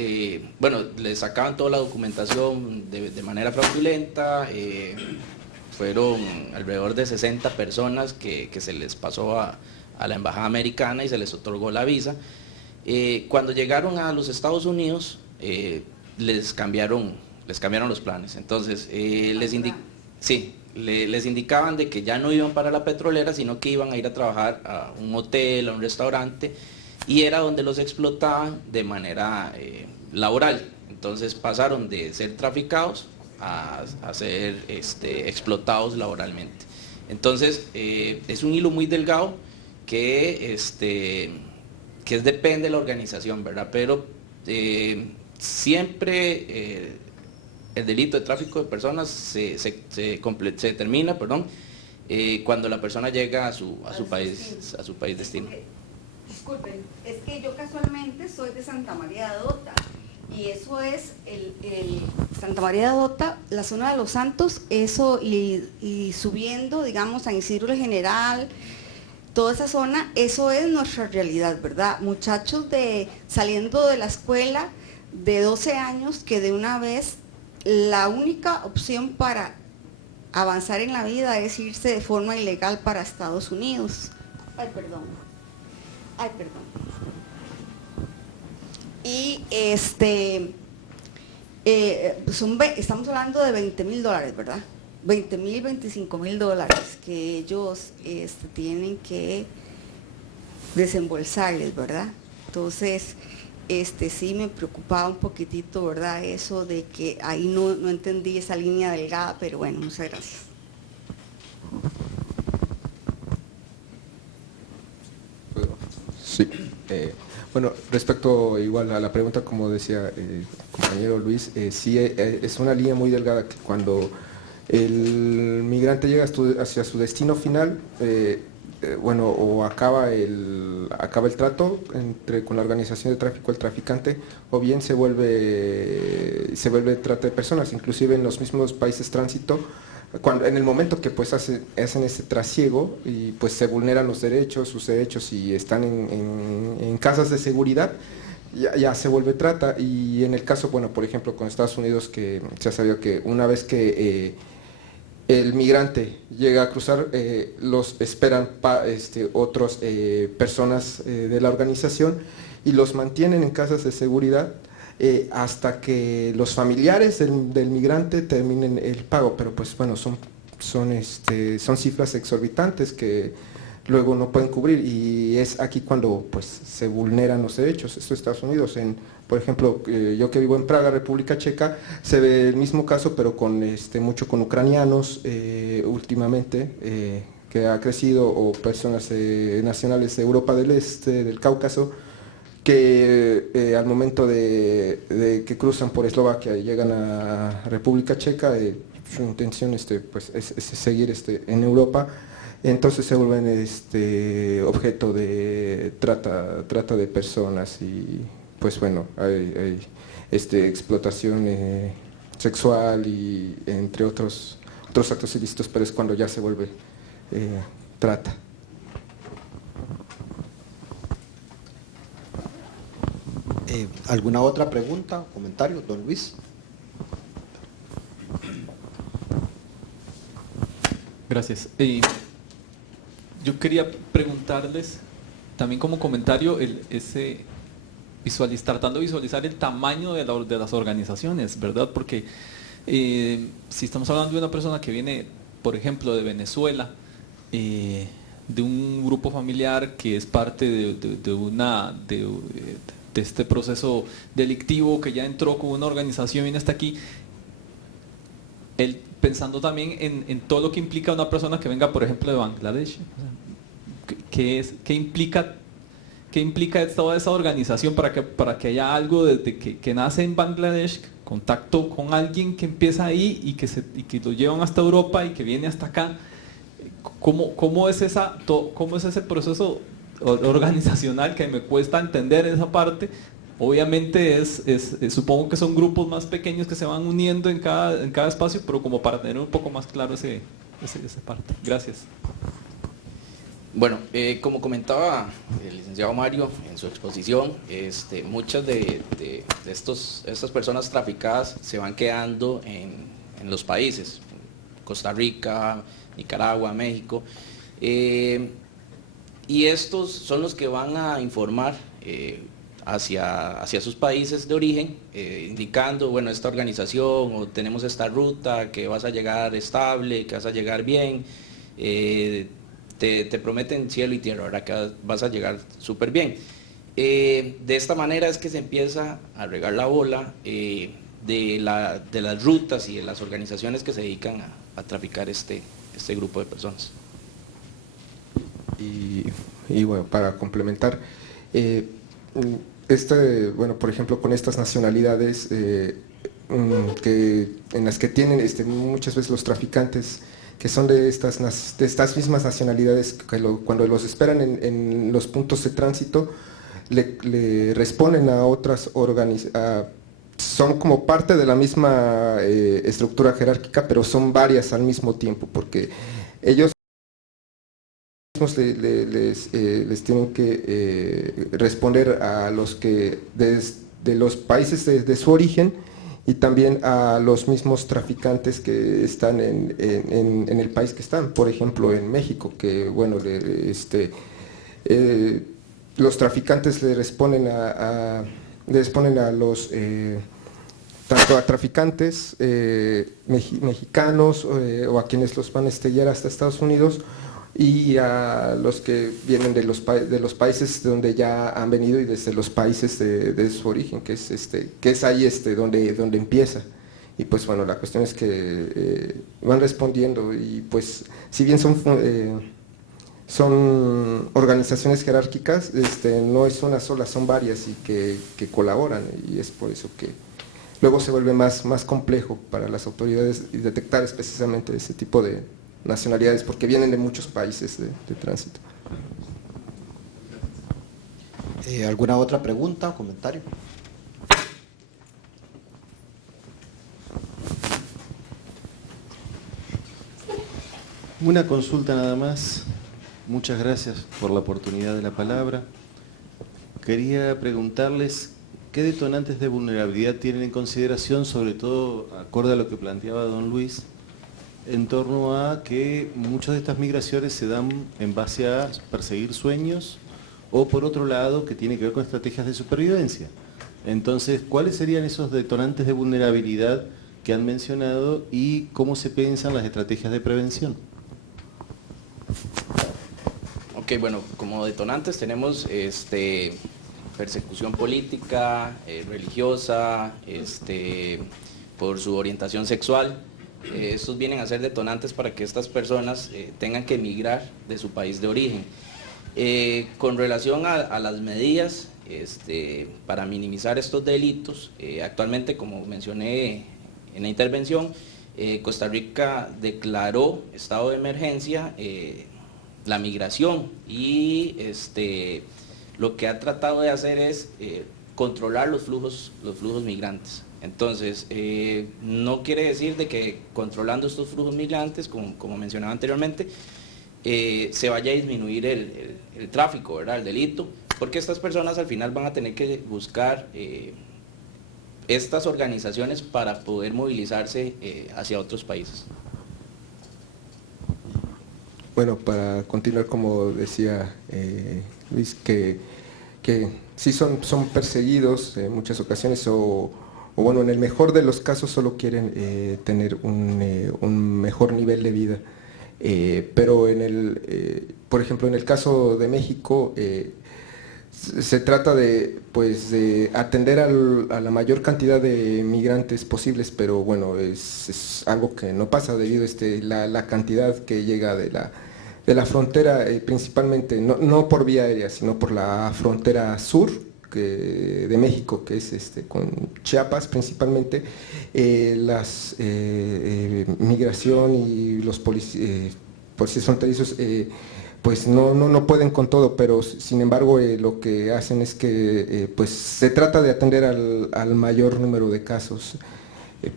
bueno, les sacaban toda la documentación de manera fraudulenta, fueron alrededor de 60 personas que se les pasó a la embajada americana y se les otorgó la visa. Cuando llegaron a los Estados Unidos, les cambiaron los planes. Entonces, les indicaban de que ya no iban para la petrolera, sino que iban a ir a trabajar a un hotel, a un restaurante, y era donde los explotaban de manera laboral. Entonces pasaron de ser traficados a ser explotados laboralmente. Entonces, es un hilo muy delgado que depende de la organización, ¿verdad? Pero siempre el delito de tráfico de personas se termina, cuando la persona llega a su país destino. Disculpen, es que yo casualmente soy de Santa María de Dota, y eso es Santa María de Dota, la zona de Los Santos, eso y subiendo, digamos, San Isidro el General, toda esa zona, eso es nuestra realidad, ¿verdad? Muchachos saliendo de la escuela de 12 años que de una vez la única opción para avanzar en la vida es irse de forma ilegal para Estados Unidos. Ay, perdón. Y estamos hablando de $20,000, ¿verdad? $20,000, $25,000 que ellos tienen que desembolsarles, ¿verdad? Entonces, sí me preocupaba un poquitito, ¿verdad? Eso de que ahí no entendí esa línea delgada, pero bueno, muchas gracias. Sí. Bueno, respecto igual a la pregunta, como decía el compañero Luis, sí es una línea muy delgada que cuando el migrante llega hacia su destino final, bueno, o acaba el trato con la organización de tráfico, el traficante, o bien se vuelve trata de personas. Inclusive en los mismos países tránsito, en el momento que pues hacen ese trasiego y pues se vulneran sus derechos y están en casas de seguridad, ya se vuelve trata. Y en el caso, bueno, por ejemplo con Estados Unidos, que se ha sabido que una vez que el migrante llega a cruzar, los esperan otras personas de la organización y los mantienen en casas de seguridad hasta que los familiares del migrante terminen el pago. Pero pues bueno, son son cifras exorbitantes que luego no pueden cubrir, y es aquí cuando pues se vulneran los derechos. Esto es Estados Unidos. Por ejemplo, yo que vivo en Praga, República Checa, se ve el mismo caso, pero con mucho con ucranianos últimamente, que ha crecido, o personas nacionales de Europa del Este, del Cáucaso, que al momento de que cruzan por Eslovaquia y llegan a República Checa, su intención pues, es seguir en Europa. Entonces se vuelven objeto de trata de personas, y pues bueno, hay explotación sexual, y entre otros actos ilícitos, pero es cuando ya se vuelve trata. ¿Alguna otra pregunta o comentario, don Luis? Gracias. Yo quería preguntarles, también como comentario, tratando de visualizar el tamaño de las organizaciones, ¿verdad? Porque si estamos hablando de una persona que viene, por ejemplo, de Venezuela, de un grupo familiar que es parte de este proceso delictivo, que ya entró con una organización y viene hasta aquí, pensando también en todo lo que implica una persona que venga, por ejemplo, de Bangladesh. ¿Qué implica toda esa organización para que haya algo desde que nace en Bangladesh, contacto con alguien que empieza ahí y que lo llevan hasta Europa y que viene hasta acá? ¿Cómo es ese proceso organizacional que me cuesta entender esa parte? Obviamente supongo que son grupos más pequeños que se van uniendo en cada espacio, pero como para tener un poco más claro esa parte. Gracias. Bueno, como comentaba el licenciado Mario en su exposición, muchas de estas personas traficadas se van quedando en los países, Costa Rica, Nicaragua, México, y estos son los que van a informar hacia sus países de origen, indicando, bueno, esta organización, o tenemos esta ruta, que vas a llegar estable, que vas a llegar bien, te prometen cielo y tierra, ¿verdad? Que vas a llegar súper bien. De esta manera es que se empieza a regar la bola de las rutas y de las organizaciones que se dedican a traficar este grupo de personas. Y bueno, para complementar, bueno, por ejemplo, con estas nacionalidades en las que tienen muchas veces los traficantes, que son de estas mismas nacionalidades, que cuando los esperan en los puntos de tránsito, le responden a otras organizaciones, son como parte de la misma estructura jerárquica, pero son varias al mismo tiempo, porque ellos les tienen que responder a los que de los países de su origen, y también a los mismos traficantes que están en el país que están. Por ejemplo, en México, que bueno, los traficantes le responden a los tanto a traficantes mexicanos, o a quienes los van a estellar hasta Estados Unidos, y a los que vienen de los países donde ya han venido, y desde los países de su origen, que es ahí donde empieza. Y pues bueno, la cuestión es que van respondiendo, y pues si bien son organizaciones jerárquicas, no es una sola, son varias, y que colaboran, y es por eso que luego se vuelve más complejo para las autoridades detectar precisamente ese tipo de nacionalidades, porque vienen de muchos países de tránsito. ¿Alguna otra pregunta o comentario? Una consulta nada más. Muchas gracias por la oportunidad de la palabra. Quería preguntarles qué detonantes de vulnerabilidad tienen en consideración, sobre todo acorde a lo que planteaba don Luis, en torno a que muchas de estas migraciones se dan en base a perseguir sueños, o por otro lado, que tiene que ver con estrategias de supervivencia. Entonces, ¿cuáles serían esos detonantes de vulnerabilidad que han mencionado y cómo se piensan las estrategias de prevención. Ok, bueno, como detonantes tenemos persecución política, religiosa, por su orientación sexual. Estos vienen a ser detonantes para que estas personas tengan que emigrar de su país de origen. Con relación a las medidas para minimizar estos delitos, actualmente, como mencioné en la intervención, Costa Rica declaró estado de emergencia la migración y lo que ha tratado de hacer es controlar los flujos migrantes. Entonces, no quiere decir de que controlando estos flujos migrantes, como mencionaba anteriormente, se vaya a disminuir el tráfico, ¿verdad?, el delito, porque estas personas al final van a tener que buscar estas organizaciones para poder movilizarse hacia otros países. Bueno, para continuar, como decía Luis, que sí son perseguidos en muchas ocasiones o bueno, en el mejor de los casos solo quieren tener un mejor nivel de vida. Pero por ejemplo, en el caso de México, se trata de atender a la mayor cantidad de migrantes posibles, pero bueno, es algo que no pasa debido a la cantidad que llega de la frontera, principalmente, no por vía aérea, sino por la frontera sur de México, que es con Chiapas principalmente. Las migración y los policías fronterizos pues no pueden con todo, pero sin embargo lo que hacen es que pues se trata de atender al mayor número de casos.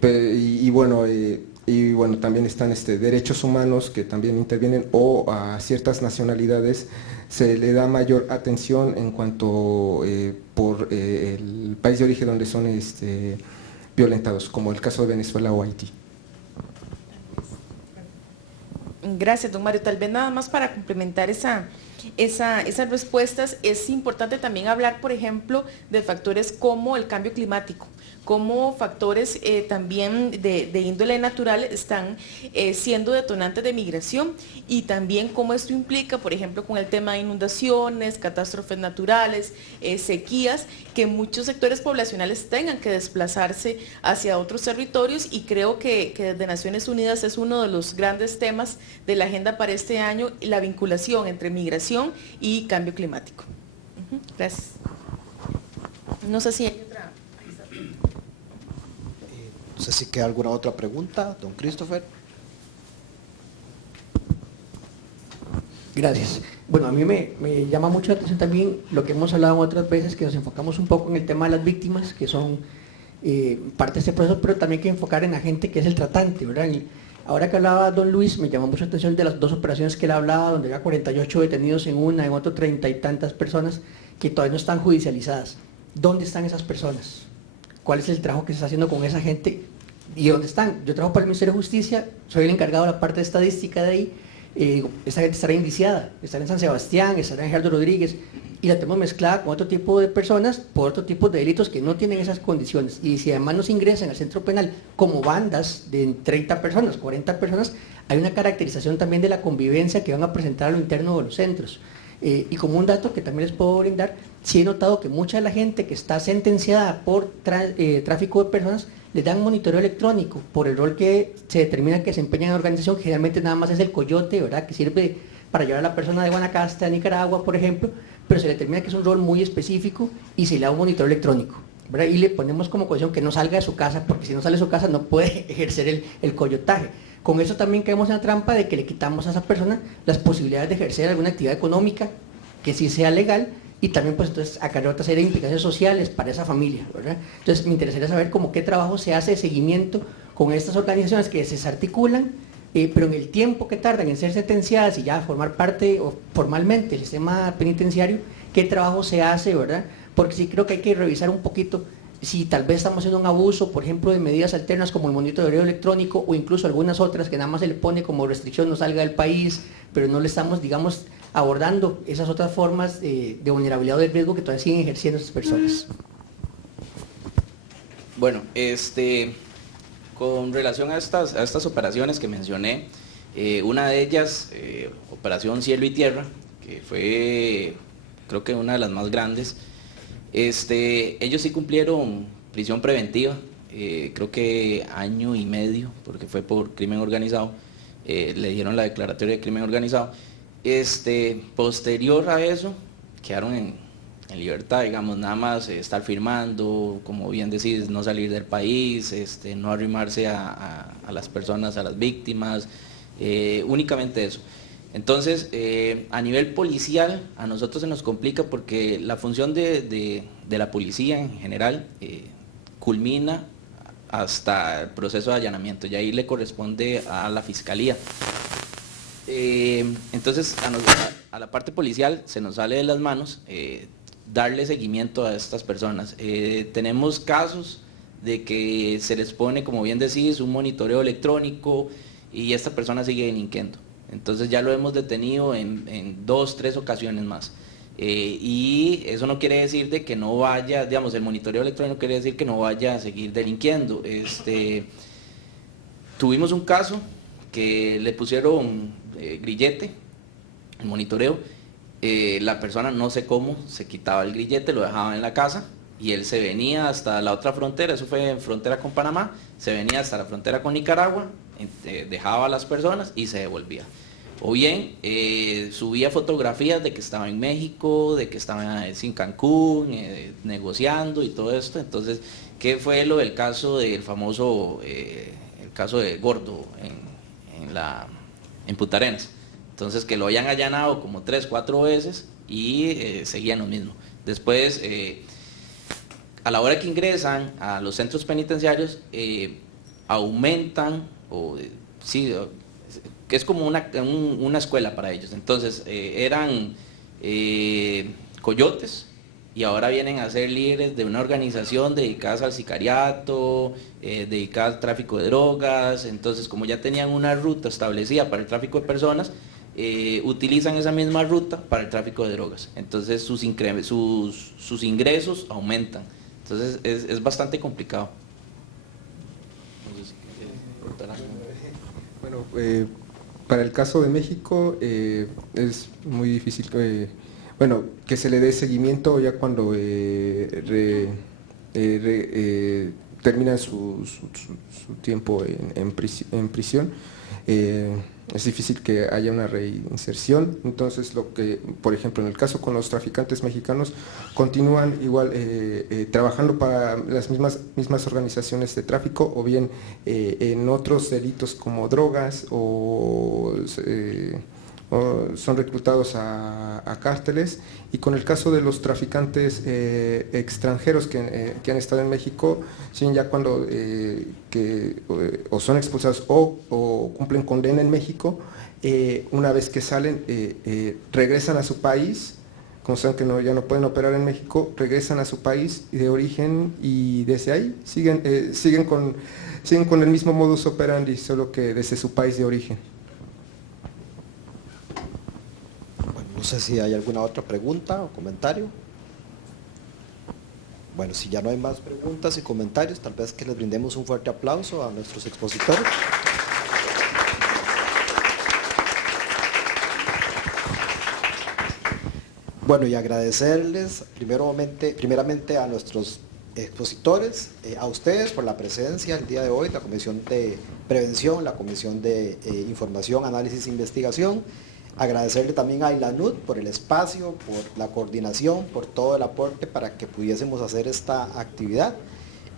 Y bueno, también están derechos humanos que también intervienen, o a ciertas nacionalidades se le da mayor atención en cuanto por el país de origen donde son violentados, como el caso de Venezuela o Haití. Gracias, don Mario. Tal vez nada más para complementar esas respuestas, es importante también hablar, por ejemplo, de factores como el cambio climático, como factores también de índole natural están siendo detonantes de migración, y también cómo esto implica, por ejemplo, con el tema de inundaciones, catástrofes naturales, sequías, que muchos sectores poblacionales tengan que desplazarse hacia otros territorios, y creo que desde Naciones Unidas es uno de los grandes temas de la agenda para este año, la vinculación entre migración y cambio climático. Gracias. No sé si hay otra. No sé si queda alguna otra pregunta, don Christopher. Gracias. Bueno, a mí me llama mucho la atención también lo que hemos hablado otras veces, que nos enfocamos un poco en el tema de las víctimas, que son parte de este proceso, pero también hay que enfocar en la gente que es el tratante, ¿verdad? Y ahora que hablaba don Luis, me llamó mucho la atención de las dos operaciones que él hablaba, donde había 48 detenidos en una, en otro 30 y tantas personas que todavía no están judicializadas. ¿Dónde están esas personas? ¿Cuál es el trabajo que se está haciendo con esa gente? ¿Y dónde están? Yo trabajo para el Ministerio de Justicia, soy el encargado de la parte de estadística de ahí. Esta gente estará indiciada, estará en San Sebastián, estará en Gerardo Rodríguez, y la tenemos mezclada con otro tipo de personas por otro tipo de delitos que no tienen esas condiciones. Y si además nos ingresan al centro penal como bandas de 30 personas, 40 personas, hay una caracterización también de la convivencia que van a presentar a lo interno de los centros. Y como un dato que también les puedo brindar, sí he notado que mucha de la gente que está sentenciada por tráfico de personas les dan monitoreo electrónico por el rol que se determina que desempeñan en la organización. Generalmente nada más es el coyote, ¿verdad?, que sirve para llevar a la persona de Guanacaste a Nicaragua, por ejemplo, pero se determina que es un rol muy específico y se le da un monitoreo electrónico, ¿verdad? Y le ponemos como condición que no salga de su casa, porque si no sale de su casa no puede ejercer el coyotaje. Con eso también caemos en la trampa de que le quitamos a esa persona las posibilidades de ejercer alguna actividad económica que sí sea legal, y también pues entonces acarrea otra serie de implicaciones sociales para esa familia, ¿verdad? Entonces me interesaría saber cómo qué trabajo se hace de seguimiento con estas organizaciones que se desarticulan, pero en el tiempo que tardan en ser sentenciadas y ya formar parte o formalmente del sistema penitenciario, qué trabajo se hace, ¿verdad? Porque sí creo que hay que revisar un poquito si tal vez estamos haciendo un abuso, por ejemplo, de medidas alternas como el monitoreo electrónico, o incluso algunas otras que nada más se le pone como restricción no salga del país, pero no le estamos, digamos, abordando esas otras formas de vulnerabilidad o de riesgo que todavía siguen ejerciendo esas personas. Bueno, Con relación a estas operaciones que mencioné, una de ellas, Operación Cielo y Tierra, que fue creo que una de las más grandes, ellos sí cumplieron prisión preventiva, creo que año y medio, porque fue por crimen organizado, le dieron la declaratoria de crimen organizado. Posterior a eso, quedaron en libertad, digamos, nada más estar firmando, como bien decís, no salir del país, no arrimarse a las personas, a las víctimas, únicamente eso. Entonces, a nivel policial, a nosotros se nos complica porque la función de la policía en general culmina hasta el proceso de allanamiento, y ahí le corresponde a la fiscalía. Entonces, a la parte policial se nos sale de las manos darle seguimiento a estas personas. Tenemos casos de que se les pone, como bien decís, un monitoreo electrónico y esta persona sigue delinquiendo. Entonces ya lo hemos detenido en 2, 3 ocasiones más. Y eso no quiere decir de que no vaya, digamos, el monitoreo electrónico quiere decir que no vaya a seguir delinquiendo. Tuvimos un caso que le pusieron grillete, el monitoreo, la persona no sé cómo se quitaba el grillete, lo dejaba en la casa y él se venía hasta la otra frontera, eso fue en frontera con Panamá, se venía hasta la frontera con Nicaragua, dejaba a las personas y se devolvía. O bien subía fotografías de que estaba en México, de que estaba en Cancún, negociando y todo esto. Entonces, ¿qué fue lo del caso del famoso, el caso de Gordo en Punta Arenas? Entonces, que lo hayan allanado como 3, 4 veces y seguían lo mismo. Después, a la hora que ingresan a los centros penitenciarios, aumentan, que es como una escuela para ellos. Entonces, eran coyotes y ahora vienen a ser líderes de una organización dedicada al sicariato, dedicada al tráfico de drogas. Entonces, como ya tenían una ruta establecida para el tráfico de personas, utilizan esa misma ruta para el tráfico de drogas. Entonces sus ingresos aumentan. Entonces es bastante complicado. Bueno, para el caso de México es muy difícil que se le dé seguimiento ya cuando terminan su tiempo en prisión. Es difícil que haya una reinserción. Entonces, por ejemplo, en el caso con los traficantes mexicanos, continúan igual trabajando para las mismas organizaciones de tráfico, o bien en otros delitos como drogas, o son reclutados a cárteles. Y con el caso de los traficantes extranjeros que han estado en México, ya cuando o son expulsados o cumplen condena en México, una vez que salen, regresan a su país, como saben que ya no pueden operar en México, regresan a su país de origen y desde ahí siguen con el mismo modus operandi, solo que desde su país de origen. No sé si hay alguna otra pregunta o comentario. Bueno, si ya no hay más preguntas y comentarios, tal vez que les brindemos un fuerte aplauso a nuestros expositores. Bueno, y agradecerles primeramente a nuestros expositores, a ustedes por la presencia el día de hoy, la Comisión de Prevención, la Comisión de Información, Análisis e Investigación. Agradecerle también a ILANUT por el espacio, por la coordinación, por todo el aporte para que pudiésemos hacer esta actividad.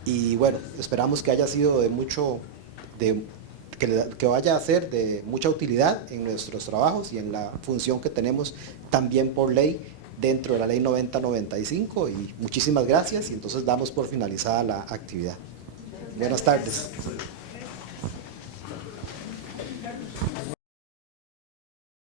Y bueno, esperamos que haya sido que vaya a ser de mucha utilidad en nuestros trabajos y en la función que tenemos también por ley dentro de la ley 9095. Y muchísimas gracias, y entonces damos por finalizada la actividad. Buenas tardes.